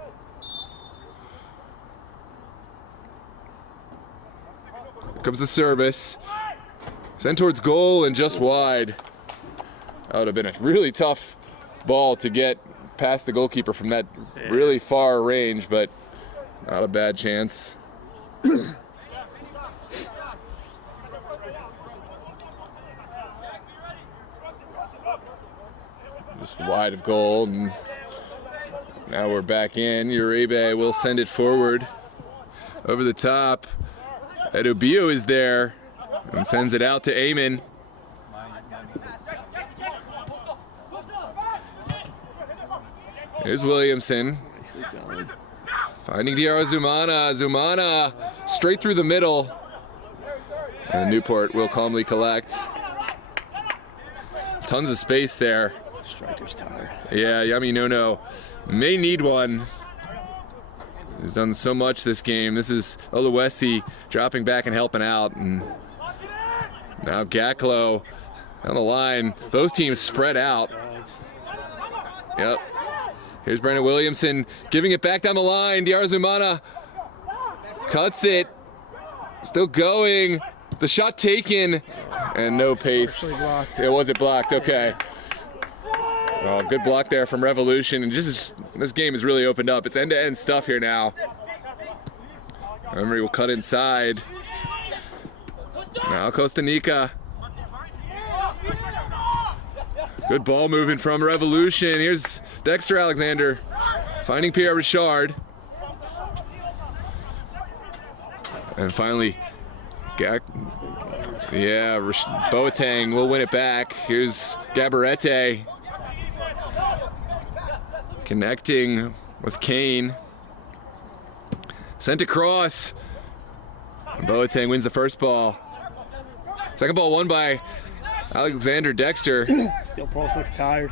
Here comes the service. Sent towards goal and just wide. That would have been a really tough ball to get past the goalkeeper from that really far range, but not a bad chance. Just wide of goal, and now we're back in. Uribe will send it forward over the top. Edobio is there and sends it out to Eamon. Here's Williamson. Finding Diarra Zumana. Zumana straight through the middle. And Newport will calmly collect. Tons of space there. Striker's tired. Yeah, Yami Nono may need one. He's done so much this game. This is Oluwesi dropping back and helping out. And now Gaklo on the line. Both teams spread out. Yep. Here's Brandon Williamson giving it back down the line. Diarra Zumana cuts it. Still going. The shot taken. And no pace. It wasn't blocked. Okay. Well, good block there from Revolution. And just this game has really opened up. It's end-to-end stuff here now. Emery will cut inside. Now Costanica. Good ball movement from Revolution. Here's Dexter Alexander finding Pierre Richard. And finally, Boateng will win it back. Here's Gabarete connecting with Kane. Sent across. Boateng wins the first ball. Second ball won by Alexander Dexter. Steel Pulse looks tired.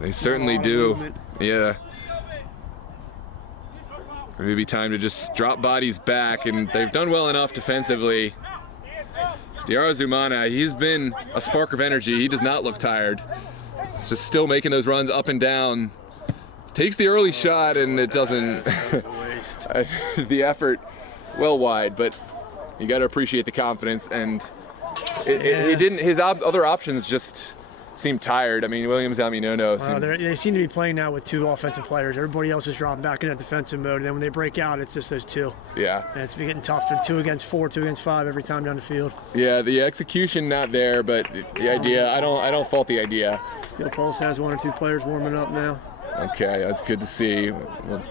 They certainly do. Yeah. Maybe time to just drop bodies back, and they've done well enough defensively. Diarra Zumana, he's been a spark of energy. He does not look tired. He's just still making those runs up and down. Takes the early shot, and it doesn't. The effort, well wide, but you got to appreciate the confidence. And it didn't. His other options just seemed tired. I mean, Williams, Aminono. They seem to be playing now with two offensive players. Everybody else is dropping back in that defensive mode, and then when they break out, it's just those two. Yeah. And it's getting tough. They're 2 against 4, 2 against 5 every time down the field. Yeah, the execution not there, but the idea, I don't fault the idea. Steel Pulse has 1 or 2 players warming up now. Okay, that's good to see. We'll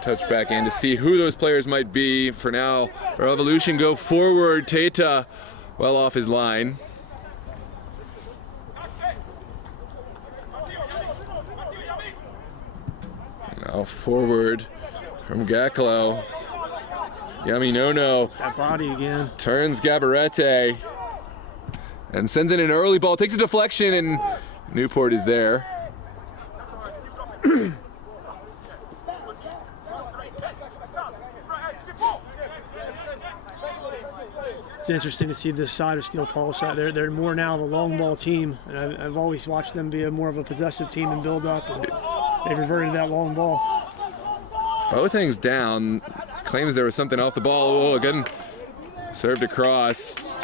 touch back in to see who those players might be. For now, Revolution go forward. Teta well off his line. Now forward from Gaklo. Yami Nono. That body again. Turns Gabarete and sends in an early ball. Takes a deflection, and Newport is there. It's interesting to see this side of Steel Pulse. They're more now of a long ball team, and I've always watched them be more of a possessive team and build up. And they reverted to that long ball. Boateng's down. Claims there was something off the ball. Oh, again, served across.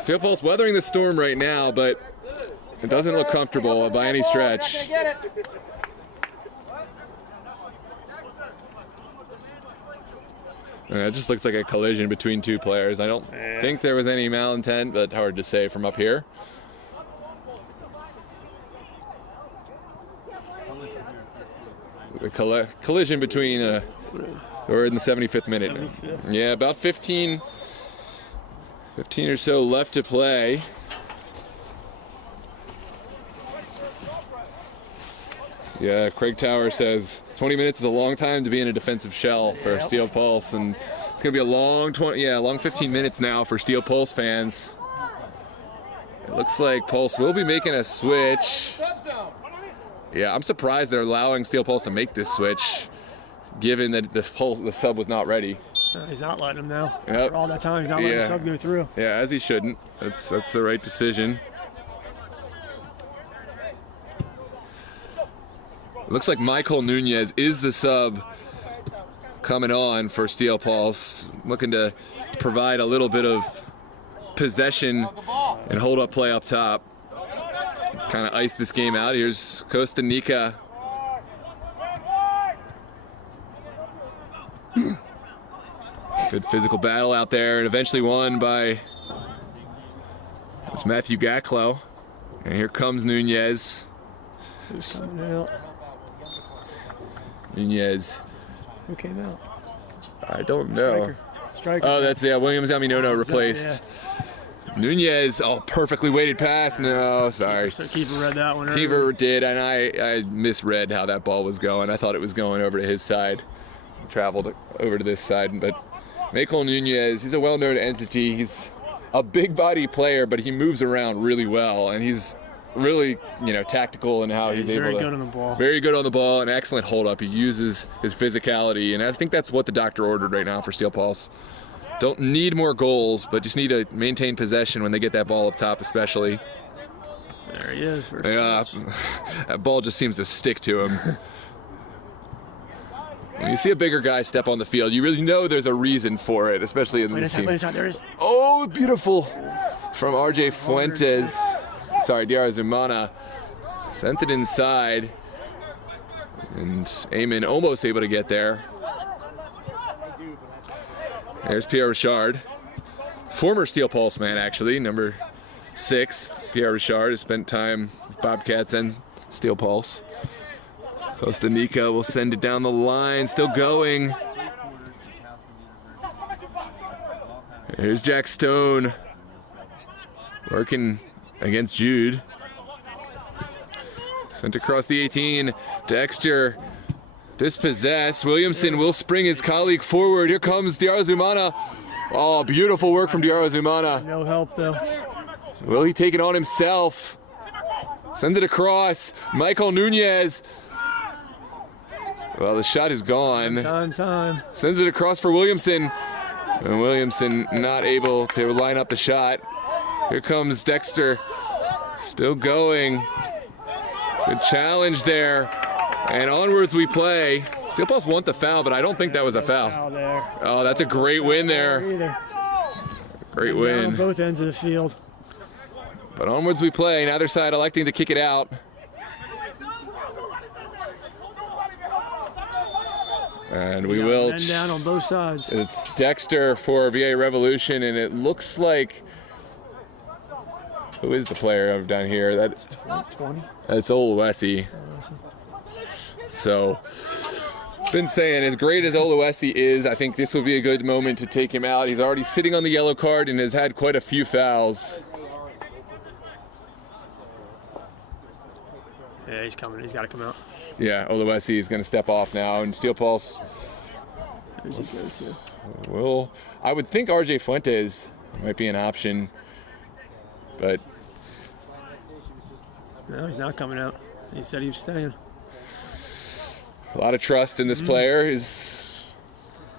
Steel Pulse weathering the storm right now, but it doesn't look comfortable by any stretch. It just looks like a collision between 2 players. I don't think there was any malintent, but hard to say from up here. A collision between, we're in the 75th minute. 75th. Yeah, about 15 or so left to play. Yeah, Craig Tower says 20 minutes is a long time to be in a defensive shell for Steel Pulse, and it's gonna be a long 15 minutes now for Steel Pulse fans. It looks like Pulse will be making a switch. Yeah, I'm surprised they're allowing Steel Pulse to make this switch, given that the sub was not ready. He's not letting him now. Yep. For all that time, he's not letting the sub go through. Yeah, as he shouldn't. That's the right decision. It looks like Michael Nunez is the sub coming on for Steel Pulse, looking to provide a little bit of possession and hold up play up top. Kind of ice this game out. Here's Costa Rica. Good physical battle out there, and eventually won by Matthew Gacklow. And here comes Nunez. Who's coming out? Nunez. Who came out? I don't know. Striker. Oh, that's Williams Aminono replaced. Yeah. Nunez, perfectly weighted pass. No, sorry. So Keeper read that one. Keeper did, and I misread how that ball was going. I thought it was going over to his side. Traveled over to this side, but Michael Nunez, he's a well-known entity. He's a big body player, but he moves around really well, and he's really, tactical in how he's able to. Very good on the ball. Very good on the ball, an excellent hold up. He uses his physicality, and I think that's what the doctor ordered right now for Steel Pulse. Don't need more goals, but just need to maintain possession when they get that ball up top, especially. There he is. Yeah, that ball just seems to stick to him. When you see a bigger guy step on the field, you really know there's a reason for it, especially in this team. There it is. Oh, beautiful from RJ Fuentes. Sorry, Diarra Zumana sent it inside, and Eamon almost able to get there. There's Pierre Richard, former Steel Pulse man, actually, number 6. Pierre Richard has spent time with Bobcats and Steel Pulse. Costa Rica will send it down the line, still going. Here's Jack Stone working against Jude. Sent across the 18. Dexter dispossessed. Williamson will spring his colleague forward. Here comes Diarra Zumana. Oh, beautiful work from Diarra Zumana. No help though. Will he take it on himself? Sends it across. Michael Nunez. Well, the shot is gone. Time. Sends it across for Williamson. And Williamson not able to line up the shot. Here comes Dexter. Still going. Good challenge there. And onwards we play. Steel Pulse want the foul, but I don't think that was a foul. Oh, that's a great win there. Great win. On both ends of the field. But onwards we play. Neither side electing to kick it out. And we will. Men down on both sides. It's Dexter for VA Revolution, and it looks like. Who is the player down here? That's 20. That's Oluwesi. So, been saying, as great as Oluwesi is, I think this will be a good moment to take him out. He's already sitting on the yellow card and has had quite a few fouls. Yeah, he's coming. He's got to come out. Yeah, Oluwesi is going to step off now, and Steel Pulse. Who's he go to? Well, I would think RJ Fuentes might be an option, but No, he's not coming out. He said he was staying. a lot of trust in this player. He's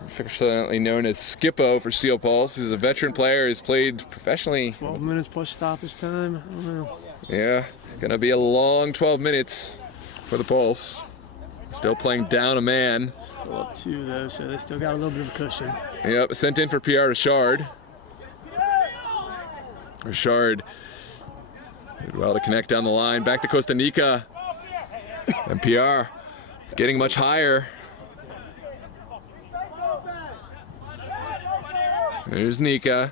affectionately known as Skippo for Steel Pulse. He's a veteran player. He's played professionally. 12 minutes plus stoppage time. I don't know. Yeah, gonna be a long 12 minutes for the Pulse. Still playing down a man. Still up 2 though, so they still got a little bit of a cushion. Yep, sent in for Pierre Richard. Richard did well to connect down the line. Back to Costa Rica. And Pierre getting much higher. There's Nika.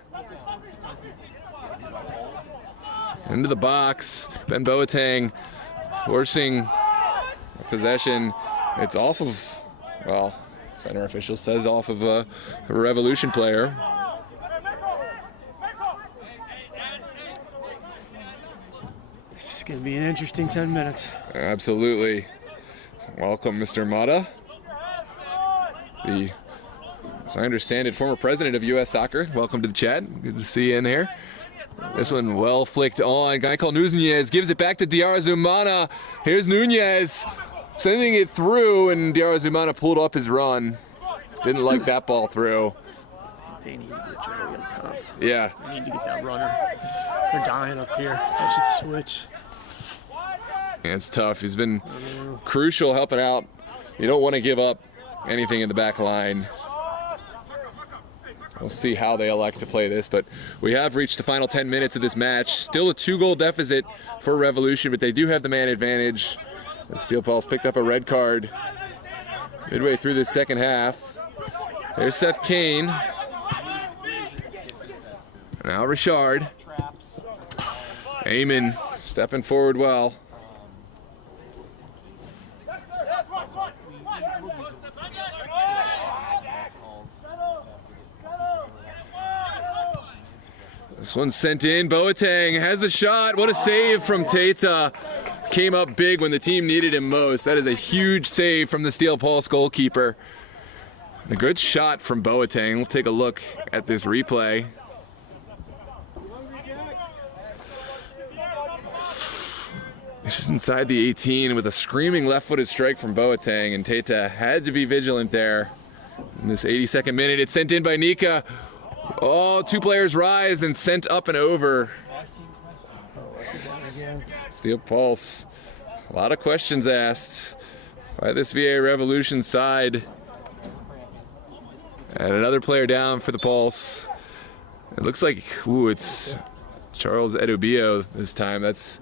Into the box. Ben Boateng forcing possession. It's off of, well, center official says off of a Revolution player. It's going to be an interesting 10 minutes. Absolutely. Welcome, Mr. Mata. As I understand it, former president of U.S. Soccer. Welcome to the chat. Good to see you in here. This one well flicked on. A guy called Nunez gives it back to Diarra-Zumana. Here's Nunez sending it through, and Diarra-Zumana pulled up his run. Didn't like that ball through. They need to get Joey on top. Yeah. They need to get that runner. They're dying up here. They should switch. Yeah, it's tough. He's been crucial helping out. You don't want to give up anything in the back line. We'll see how they elect to play this, but we have reached the final 10 minutes of this match. Still a 2-goal deficit for Revolution, but they do have the man advantage. The Steel Pulse picked up a red card midway through the second half. There's Seth Kane. Now Richard. Eamon stepping forward well. This one's sent in. Boateng has the shot. What a save from Teta. Came up big when the team needed him most. That is a huge save from the Steel Pulse goalkeeper. A good shot from Boateng. We'll take a look at this replay. It's just inside the 18 with a screaming left-footed strike from Boateng, and Teta had to be vigilant there. In this 82nd minute, it's sent in by Nika. Oh, 2 players rise and sent up and over. Steel Pulse. A lot of questions asked by this VA Revolution side. And another player down for the Pulse. It looks like, it's Charles Edubio this time. That's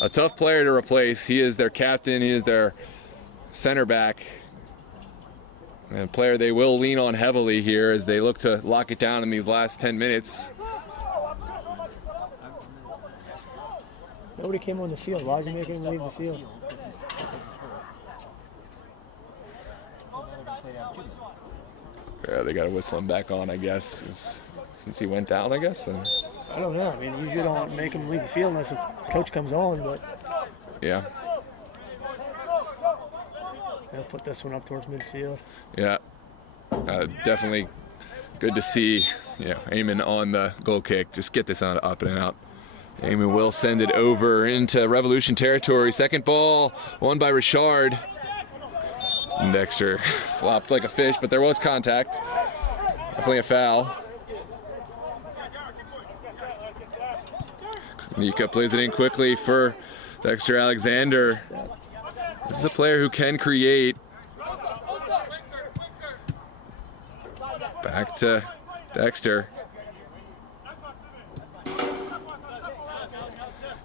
a tough player to replace. He is their captain. He is their center back. A player they will lean on heavily here as they look to lock it down in these last 10 minutes. Nobody came on the field. Why is he making him leave the field? Yeah, they got to whistle him back on, I guess, since he went down, I guess. I don't know. I mean, you usually don't make him leave the field unless the coach comes on, but yeah. They'll put this one up towards midfield. Yeah, definitely good to see, Eamon on the goal kick. Just get this on up and out. Eamon will send it over into Revolution territory. Second ball, won by Richard. And Dexter flopped like a fish, but there was contact. Definitely a foul. Nika plays it in quickly for Dexter Alexander. This is a player who can create. Back to Dexter.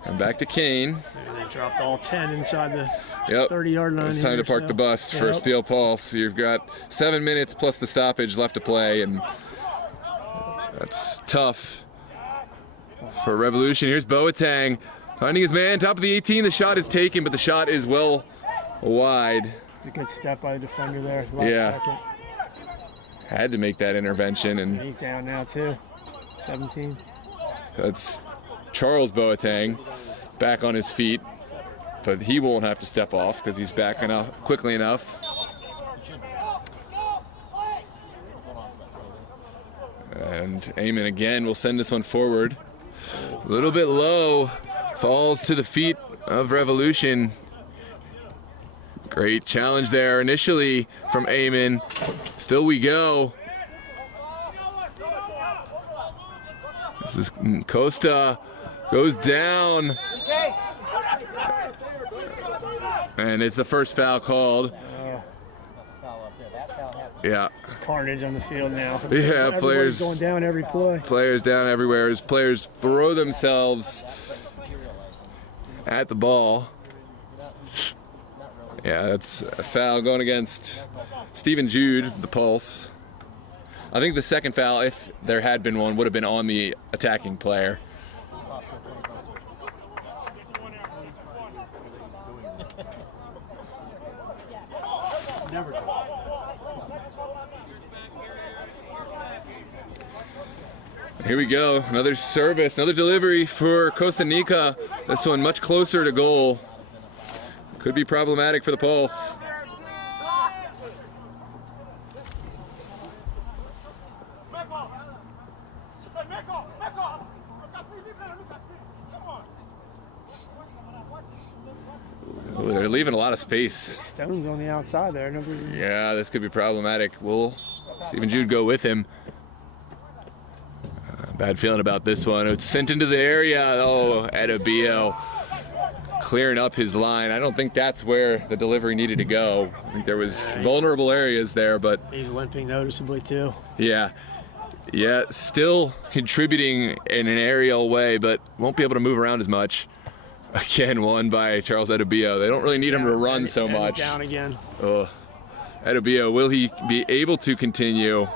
And back to Kane. They dropped all 10 inside the Yep. 30-yard line. It's time to park the bus for Steel Pulse. You've got 7 minutes plus the stoppage left to play, and that's tough for Revolution. Here's Boateng finding his man, top of the 18. The shot is taken, but the shot is well wide. A good step by the defender there. Second. Had to make that intervention, and he's down now too. 17. That's Charles Boateng back on his feet, but he won't have to step off because he's back quickly enough. And Eamon again will send this one forward. A little bit low, falls to the feet of Revolution. Great challenge there initially from Eamon. Still we go. This is Costa, goes down. And it's the first foul called. Yeah. It's carnage on the field now. Yeah, players going down every play. Players down everywhere as players throw themselves at the ball. Yeah, that's a foul going against Stephen Jude, the Pulse. I think the second foul, if there had been one, would have been on the attacking player. Here we go, another service, another delivery for Costa Rica. This one much closer to goal. Could be problematic for the Pulse. Oh, they're leaving a lot of space. Stones on the outside there. Yeah, this could be problematic. Will Stephen Jude go with him? Bad feeling about this one. It's sent into the area. Oh, Edobio clearing up his line. I don't think that's where the delivery needed to go. I think there was vulnerable areas there, but he's limping noticeably too. Yeah, still contributing in an aerial way, but won't be able to move around as much. Again, won by Charles Edobio. They don't really need him to run so much. Down again. Oh, Edobio, will he be able to continue?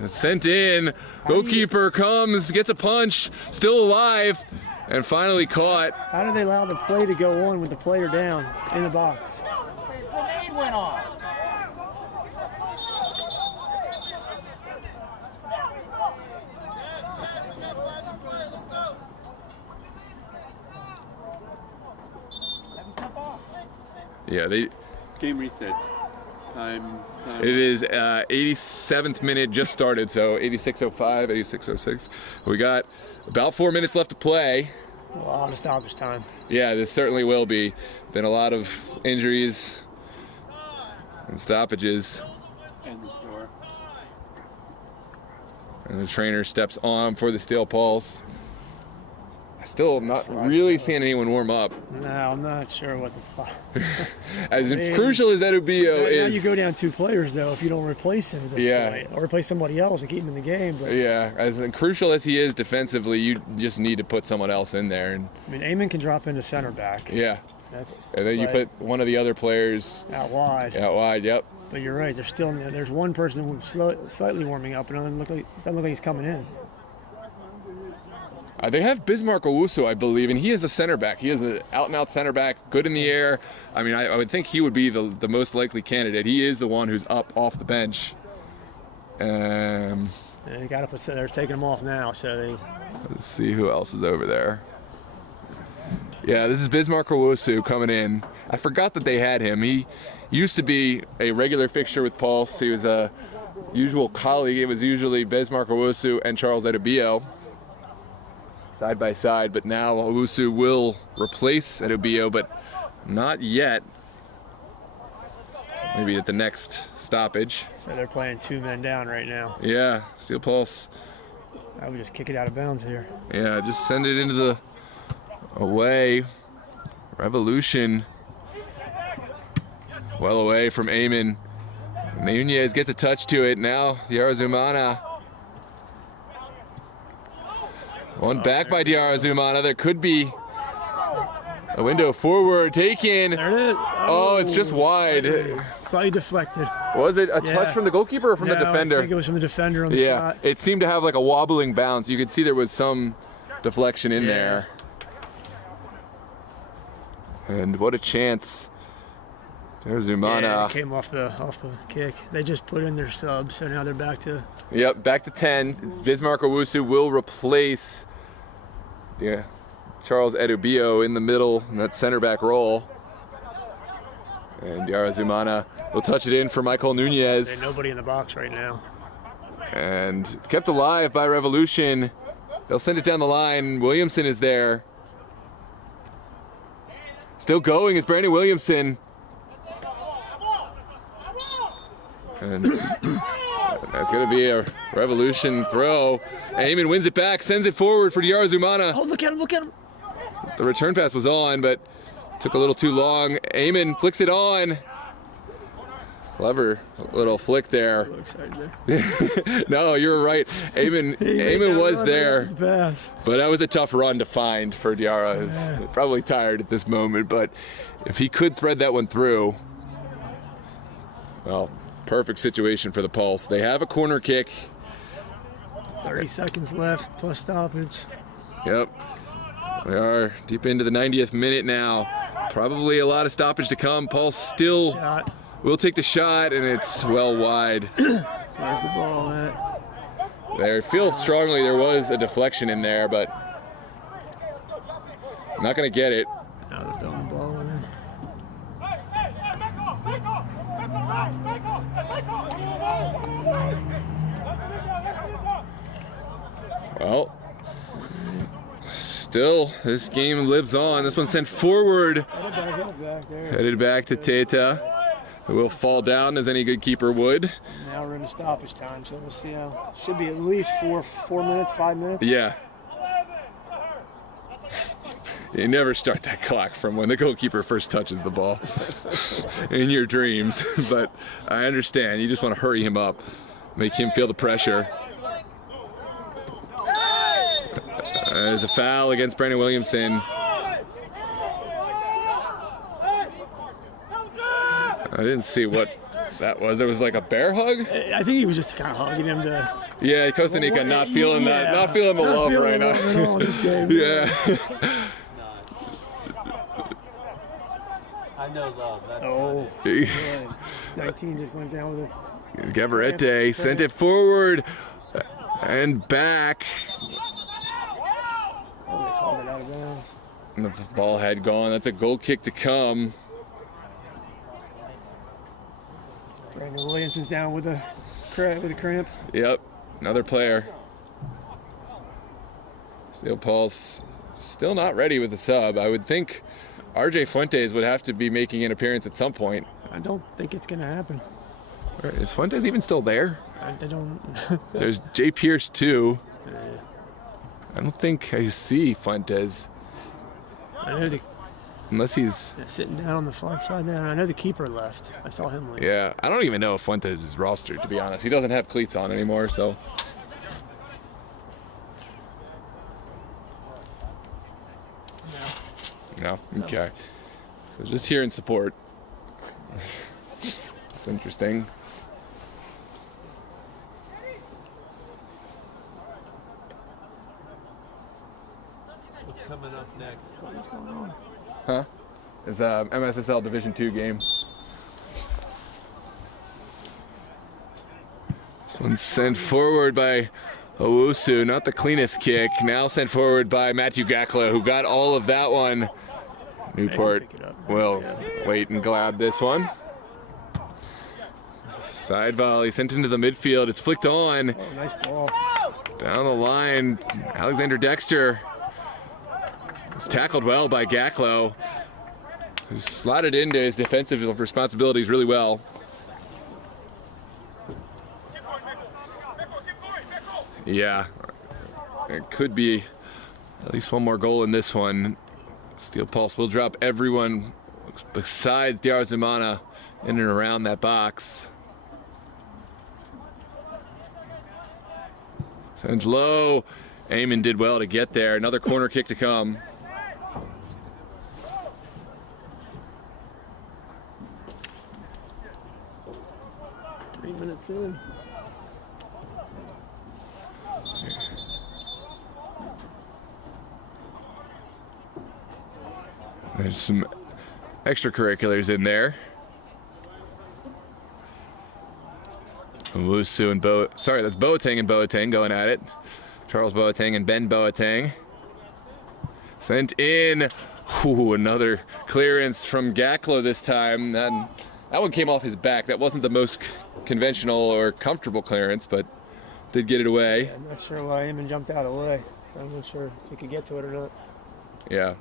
It's sent in. Goalkeeper comes, gets a punch, still alive, and finally caught. How do they allow the play to go on with the player down in the box? Grenade went off. Yeah, they. Game reset. Time. It is 87th minute just started, so 86:05, 86:06. We got about 4 minutes left to play. A lot of stoppage time. Yeah, this certainly will be. Been a lot of injuries and stoppages. And the score. And the trainer steps on for the Steel Pulse. Still not really seeing anyone warm up. No, I'm not sure what the fuck. As crucial as Edobio is. Now you go down 2 players though if you don't replace him at this point, or replace somebody else and keep him in the game. But yeah, as crucial as he is defensively, you just need to put someone else in there. And I mean, Eamon can drop into center back. Yeah. And then you put one of the other players out wide. Out wide, yep. But you're right. There's one person slightly warming up, and it doesn't look like he's coming in. They have Bismarck Owusu, I believe, and he is a center back. He is an out-and-out center back, good in the air. I mean, I would think he would be the most likely candidate. He is the one who's up off the bench. They got to put. They're taking him off now, so they. Let's see who else is over there. Yeah, this is Bismarck Owusu coming in. I forgot that they had him. He used to be a regular fixture with Pulse. He was a usual colleague. It was usually Bismarck Owusu and Charles Edobio side by side, but now Owusu will replace Edobio, but not yet. Maybe at the next stoppage. So they're playing 2 men down right now. Yeah, Steel Pulse. I would just kick it out of bounds here. Yeah, just send it into the away. Revolution. Well away from Eamon. Nunez gets a touch to it. Now Diarra Zumana. One back by Diarra Zumana. There could be a window forward taken. There it is. Oh, it's just wide. Slightly deflected. Was it a touch from the goalkeeper or from the defender? I think it was from the defender on the shot. It seemed to have like a wobbling bounce. You could see there was some deflection in there. And what a chance. There's Zumana. Yeah, it came off the kick. They just put in their subs, so now they're back to. Yep, back to 10. Bismarck Owusu will replace Charles Edobio in the middle in that center back role. And Diarra Zumana will touch it in for Michael Nunez. There's nobody in the box right now. And kept alive by Revolution. They'll send it down the line. Williamson is there. Still going is Brandon Williamson. And that's going to be a Revolution throw. Eamon wins it back, sends it forward for Diarra Zumana. Oh, look at him, look at him. The return pass was on, but took a little too long. Eamon flicks it on. Clever little flick there. No, you're right. Eamon was there. But that was a tough run to find for Diarra. He's probably tired at this moment, but if he could thread that one through, well, perfect situation for the Pulse. They have a corner kick. 30 seconds left, plus stoppage. Yep. We are deep into the 90th minute now. Probably a lot of stoppage to come. Pulse still will take the shot, and it's well wide. Where's the ball at? They feel strongly there was a deflection in there, but not going to get it. Now they're throwing the ball in. Well, Still, this game lives on. This one sent forward. Headed back to Teta, who will fall down as any good keeper would. Now we're in stoppage time, so we'll see how. Should be at least 4 minutes, 5 minutes. Yeah. You never start that clock from when the goalkeeper first touches the ball in your dreams, but I understand. You just want to hurry him up, make him feel the pressure. There's a foul against Brandon Williamson. I didn't see what that was. It was like a bear hug? I think he was just kind of hugging him to. Yeah, Costa Rica not feeling that, not feeling the love right now. This game. Yeah. I know love. That's Oh. Yeah. 19 just went down with it. Gabarete sent it forward and back. Oh, they called it out of bounds. And the ball had gone. That's a goal kick to come. Brandon Williamson's down with a cramp. Yep, another player. Steel Pulse still not ready with the sub. I would think RJ Fuentes would have to be making an appearance at some point. I don't think it's gonna happen. Is Fuentes even still there? I don't. There's Jay Pierce too. I don't think I see Fuentes. I know Unless he's... sitting down on the far side there. I know the keeper left. I saw him leave. Yeah, I don't even know if Fuentes is rostered, to be honest. He doesn't have cleats on anymore, so... No? Okay. So just here in support. It's interesting. what's coming up next. What's going on? Huh? It's a MSSL Division II game. This one's sent forward by Owusu, not the cleanest kick. Now sent forward by Matthew Gakla, who got all of that one. Newport will wait and grab this one. Side volley sent into the midfield. It's flicked on. Oh, nice ball. Down the line, Alexander Dexter. It's tackled well by Gaklo, who slotted into his defensive responsibilities really well. Yeah, it could be at least one more goal in this one. Steel Pulse will drop everyone besides Diarzumana in and around that box. Sends low. Eamon did well to get there. Another corner kick to come. Three minutes in. There's some extracurriculars in there. Owusu and that's Boateng and Boateng going at it. Charles Boateng and Ben Boateng. Sent in. Ooh, another clearance from Gaklo this time. That one came off his back. That wasn't the most conventional or comfortable clearance, but did get it away. I'm not sure why Eamon jumped out of the way. I'm not sure if he could get to it or not. Yeah.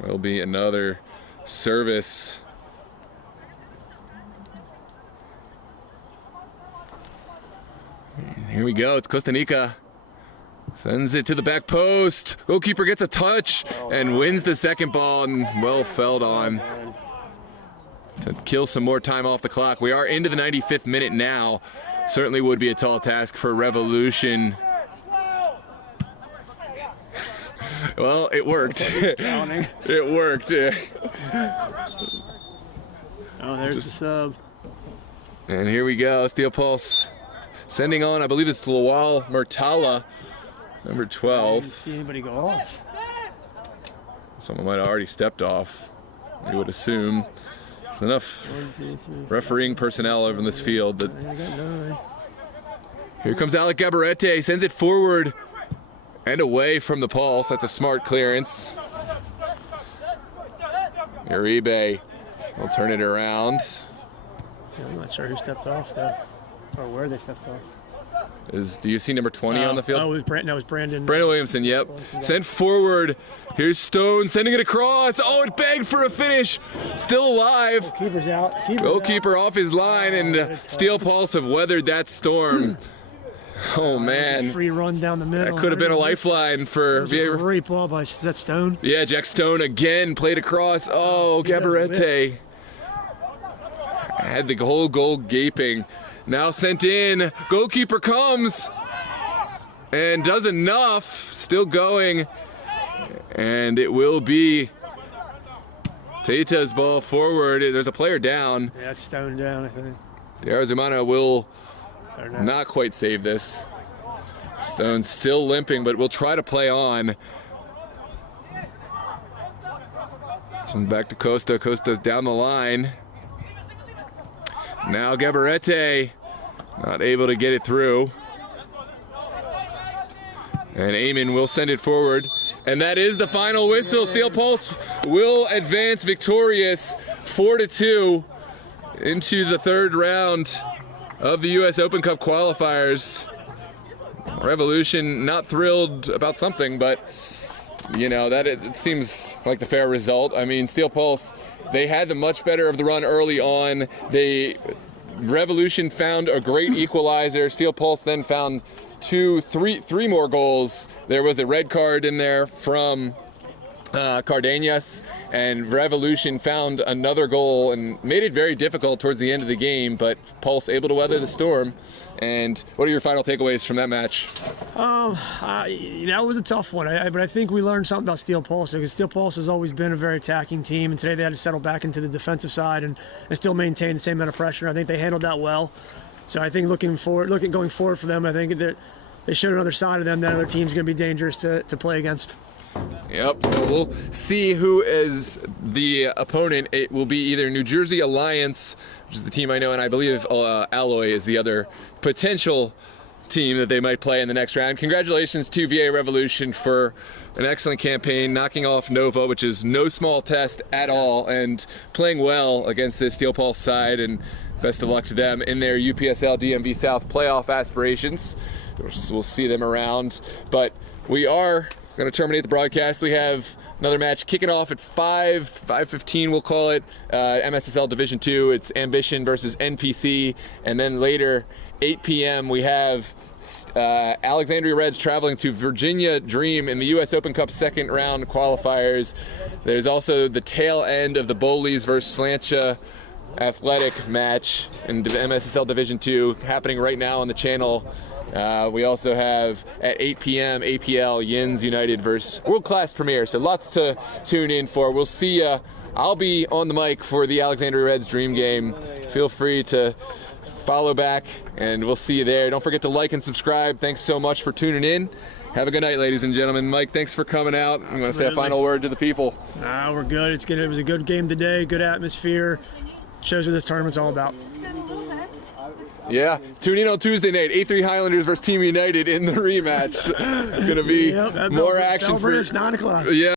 Will be another service. Here we go. It's Costa Rica. Sends it to the back post. Goalkeeper gets a touch and wins the second ball, and well felled on to kill some more time off the clock. We are into the 95th minute now. Certainly would be a tall task for Revolution. Well, it worked. It worked. Oh, there's the sub. And here we go. Steel Pulse sending on, I believe it's Lawal Murtala, number 12. I didn't see anybody go off. Someone might have already stepped off, we would assume. There's enough refereeing personnel over in this field. That here comes Alec Gabarete, sends it forward and away from the Pulse. That's a smart clearance. Uribe will turn it around. Yeah, I'm not sure who stepped off though, or where they stepped off. Do you see number 20 on the field? Oh, that was Brandon. Brandon Williamson, yep. Sent forward. Here's Stone sending it across. Oh, it begged for a finish. Still alive. Keeper's out. Goalkeeper off his line, and Steel Pulse have weathered that storm. Oh, man. Free run down the middle. That could have been a lifeline for VA. Great ball by that Stone. Yeah, Jack Stone again played across. Oh, Gabarete had the whole goal gaping. Now sent in. Goalkeeper comes and does enough. Still going. And it will be Tata's ball forward. There's a player down. Yeah, it's Stone down, I think. Arizumana will not quite save this. Stone's still limping, but we'll try to play on. Back to Costa. Costa's down the line. Now Gabarete not able to get it through. And Eamon will send it forward. And that is the final whistle. Steel Pulse will advance victorious 4-2 into the third round of the U.S. Open Cup qualifiers. Revolution not thrilled about something, but you know, that it seems like the fair result. I mean, Steel Pulse, they had the much better of the run early on. Revolution found a great equalizer. Steel Pulse then found three more goals. There was a red card in there from Cardenas, and Revolution found another goal and made it very difficult towards the end of the game, but Pulse able to weather the storm. And what are your final takeaways from that match? That was a tough one, but I think we learned something about Steel Pulse, because Steel Pulse has always been a very attacking team, and today they had to settle back into the defensive side and still maintain the same amount of pressure. I think they handled that well. So I think going forward for them, I think that they showed another side of them that other teams are going to be dangerous to play against. Yep, so we'll see who is the opponent. It will be either New Jersey Alliance, which is the team I know, and I believe Alloy is the other potential team that they might play in the next round. Congratulations to VA Revolution for an excellent campaign, knocking off Nova, which is no small test at all, and playing well against this Steel Pulse side, and best of luck to them in their UPSL DMV South playoff aspirations. We'll see them around, but we are going to terminate the broadcast. We have another match kicking off at 5:15 we'll call it, MSSL Division 2. It's Ambition versus NPC, and then later 8 p.m. we have Alexandria Reds traveling to Virginia Dream in the U.S. Open Cup second round qualifiers. There's also the tail end of the Bowleys versus Slantia Athletic match in MSSL Division 2 happening right now on the channel. We also have at 8 p.m. APL Yins United versus World Class Premier. So lots to tune in for. We'll see ya. I'll be on the mic for the Alexandria Reds Dream game. Feel free to follow back, and we'll see you there. Don't forget to like and subscribe. Thanks so much for tuning in. Have a good night, ladies and gentlemen. Mike, thanks for coming out. I'm going to say a final word to the people. We're good. It was a good game today. Good atmosphere. Shows what this tournament's all about. Yeah, tune in on Tuesday night, 8-3 Highlanders versus Team United in the rematch. Going to be more action for 9 o'clock. Yeah.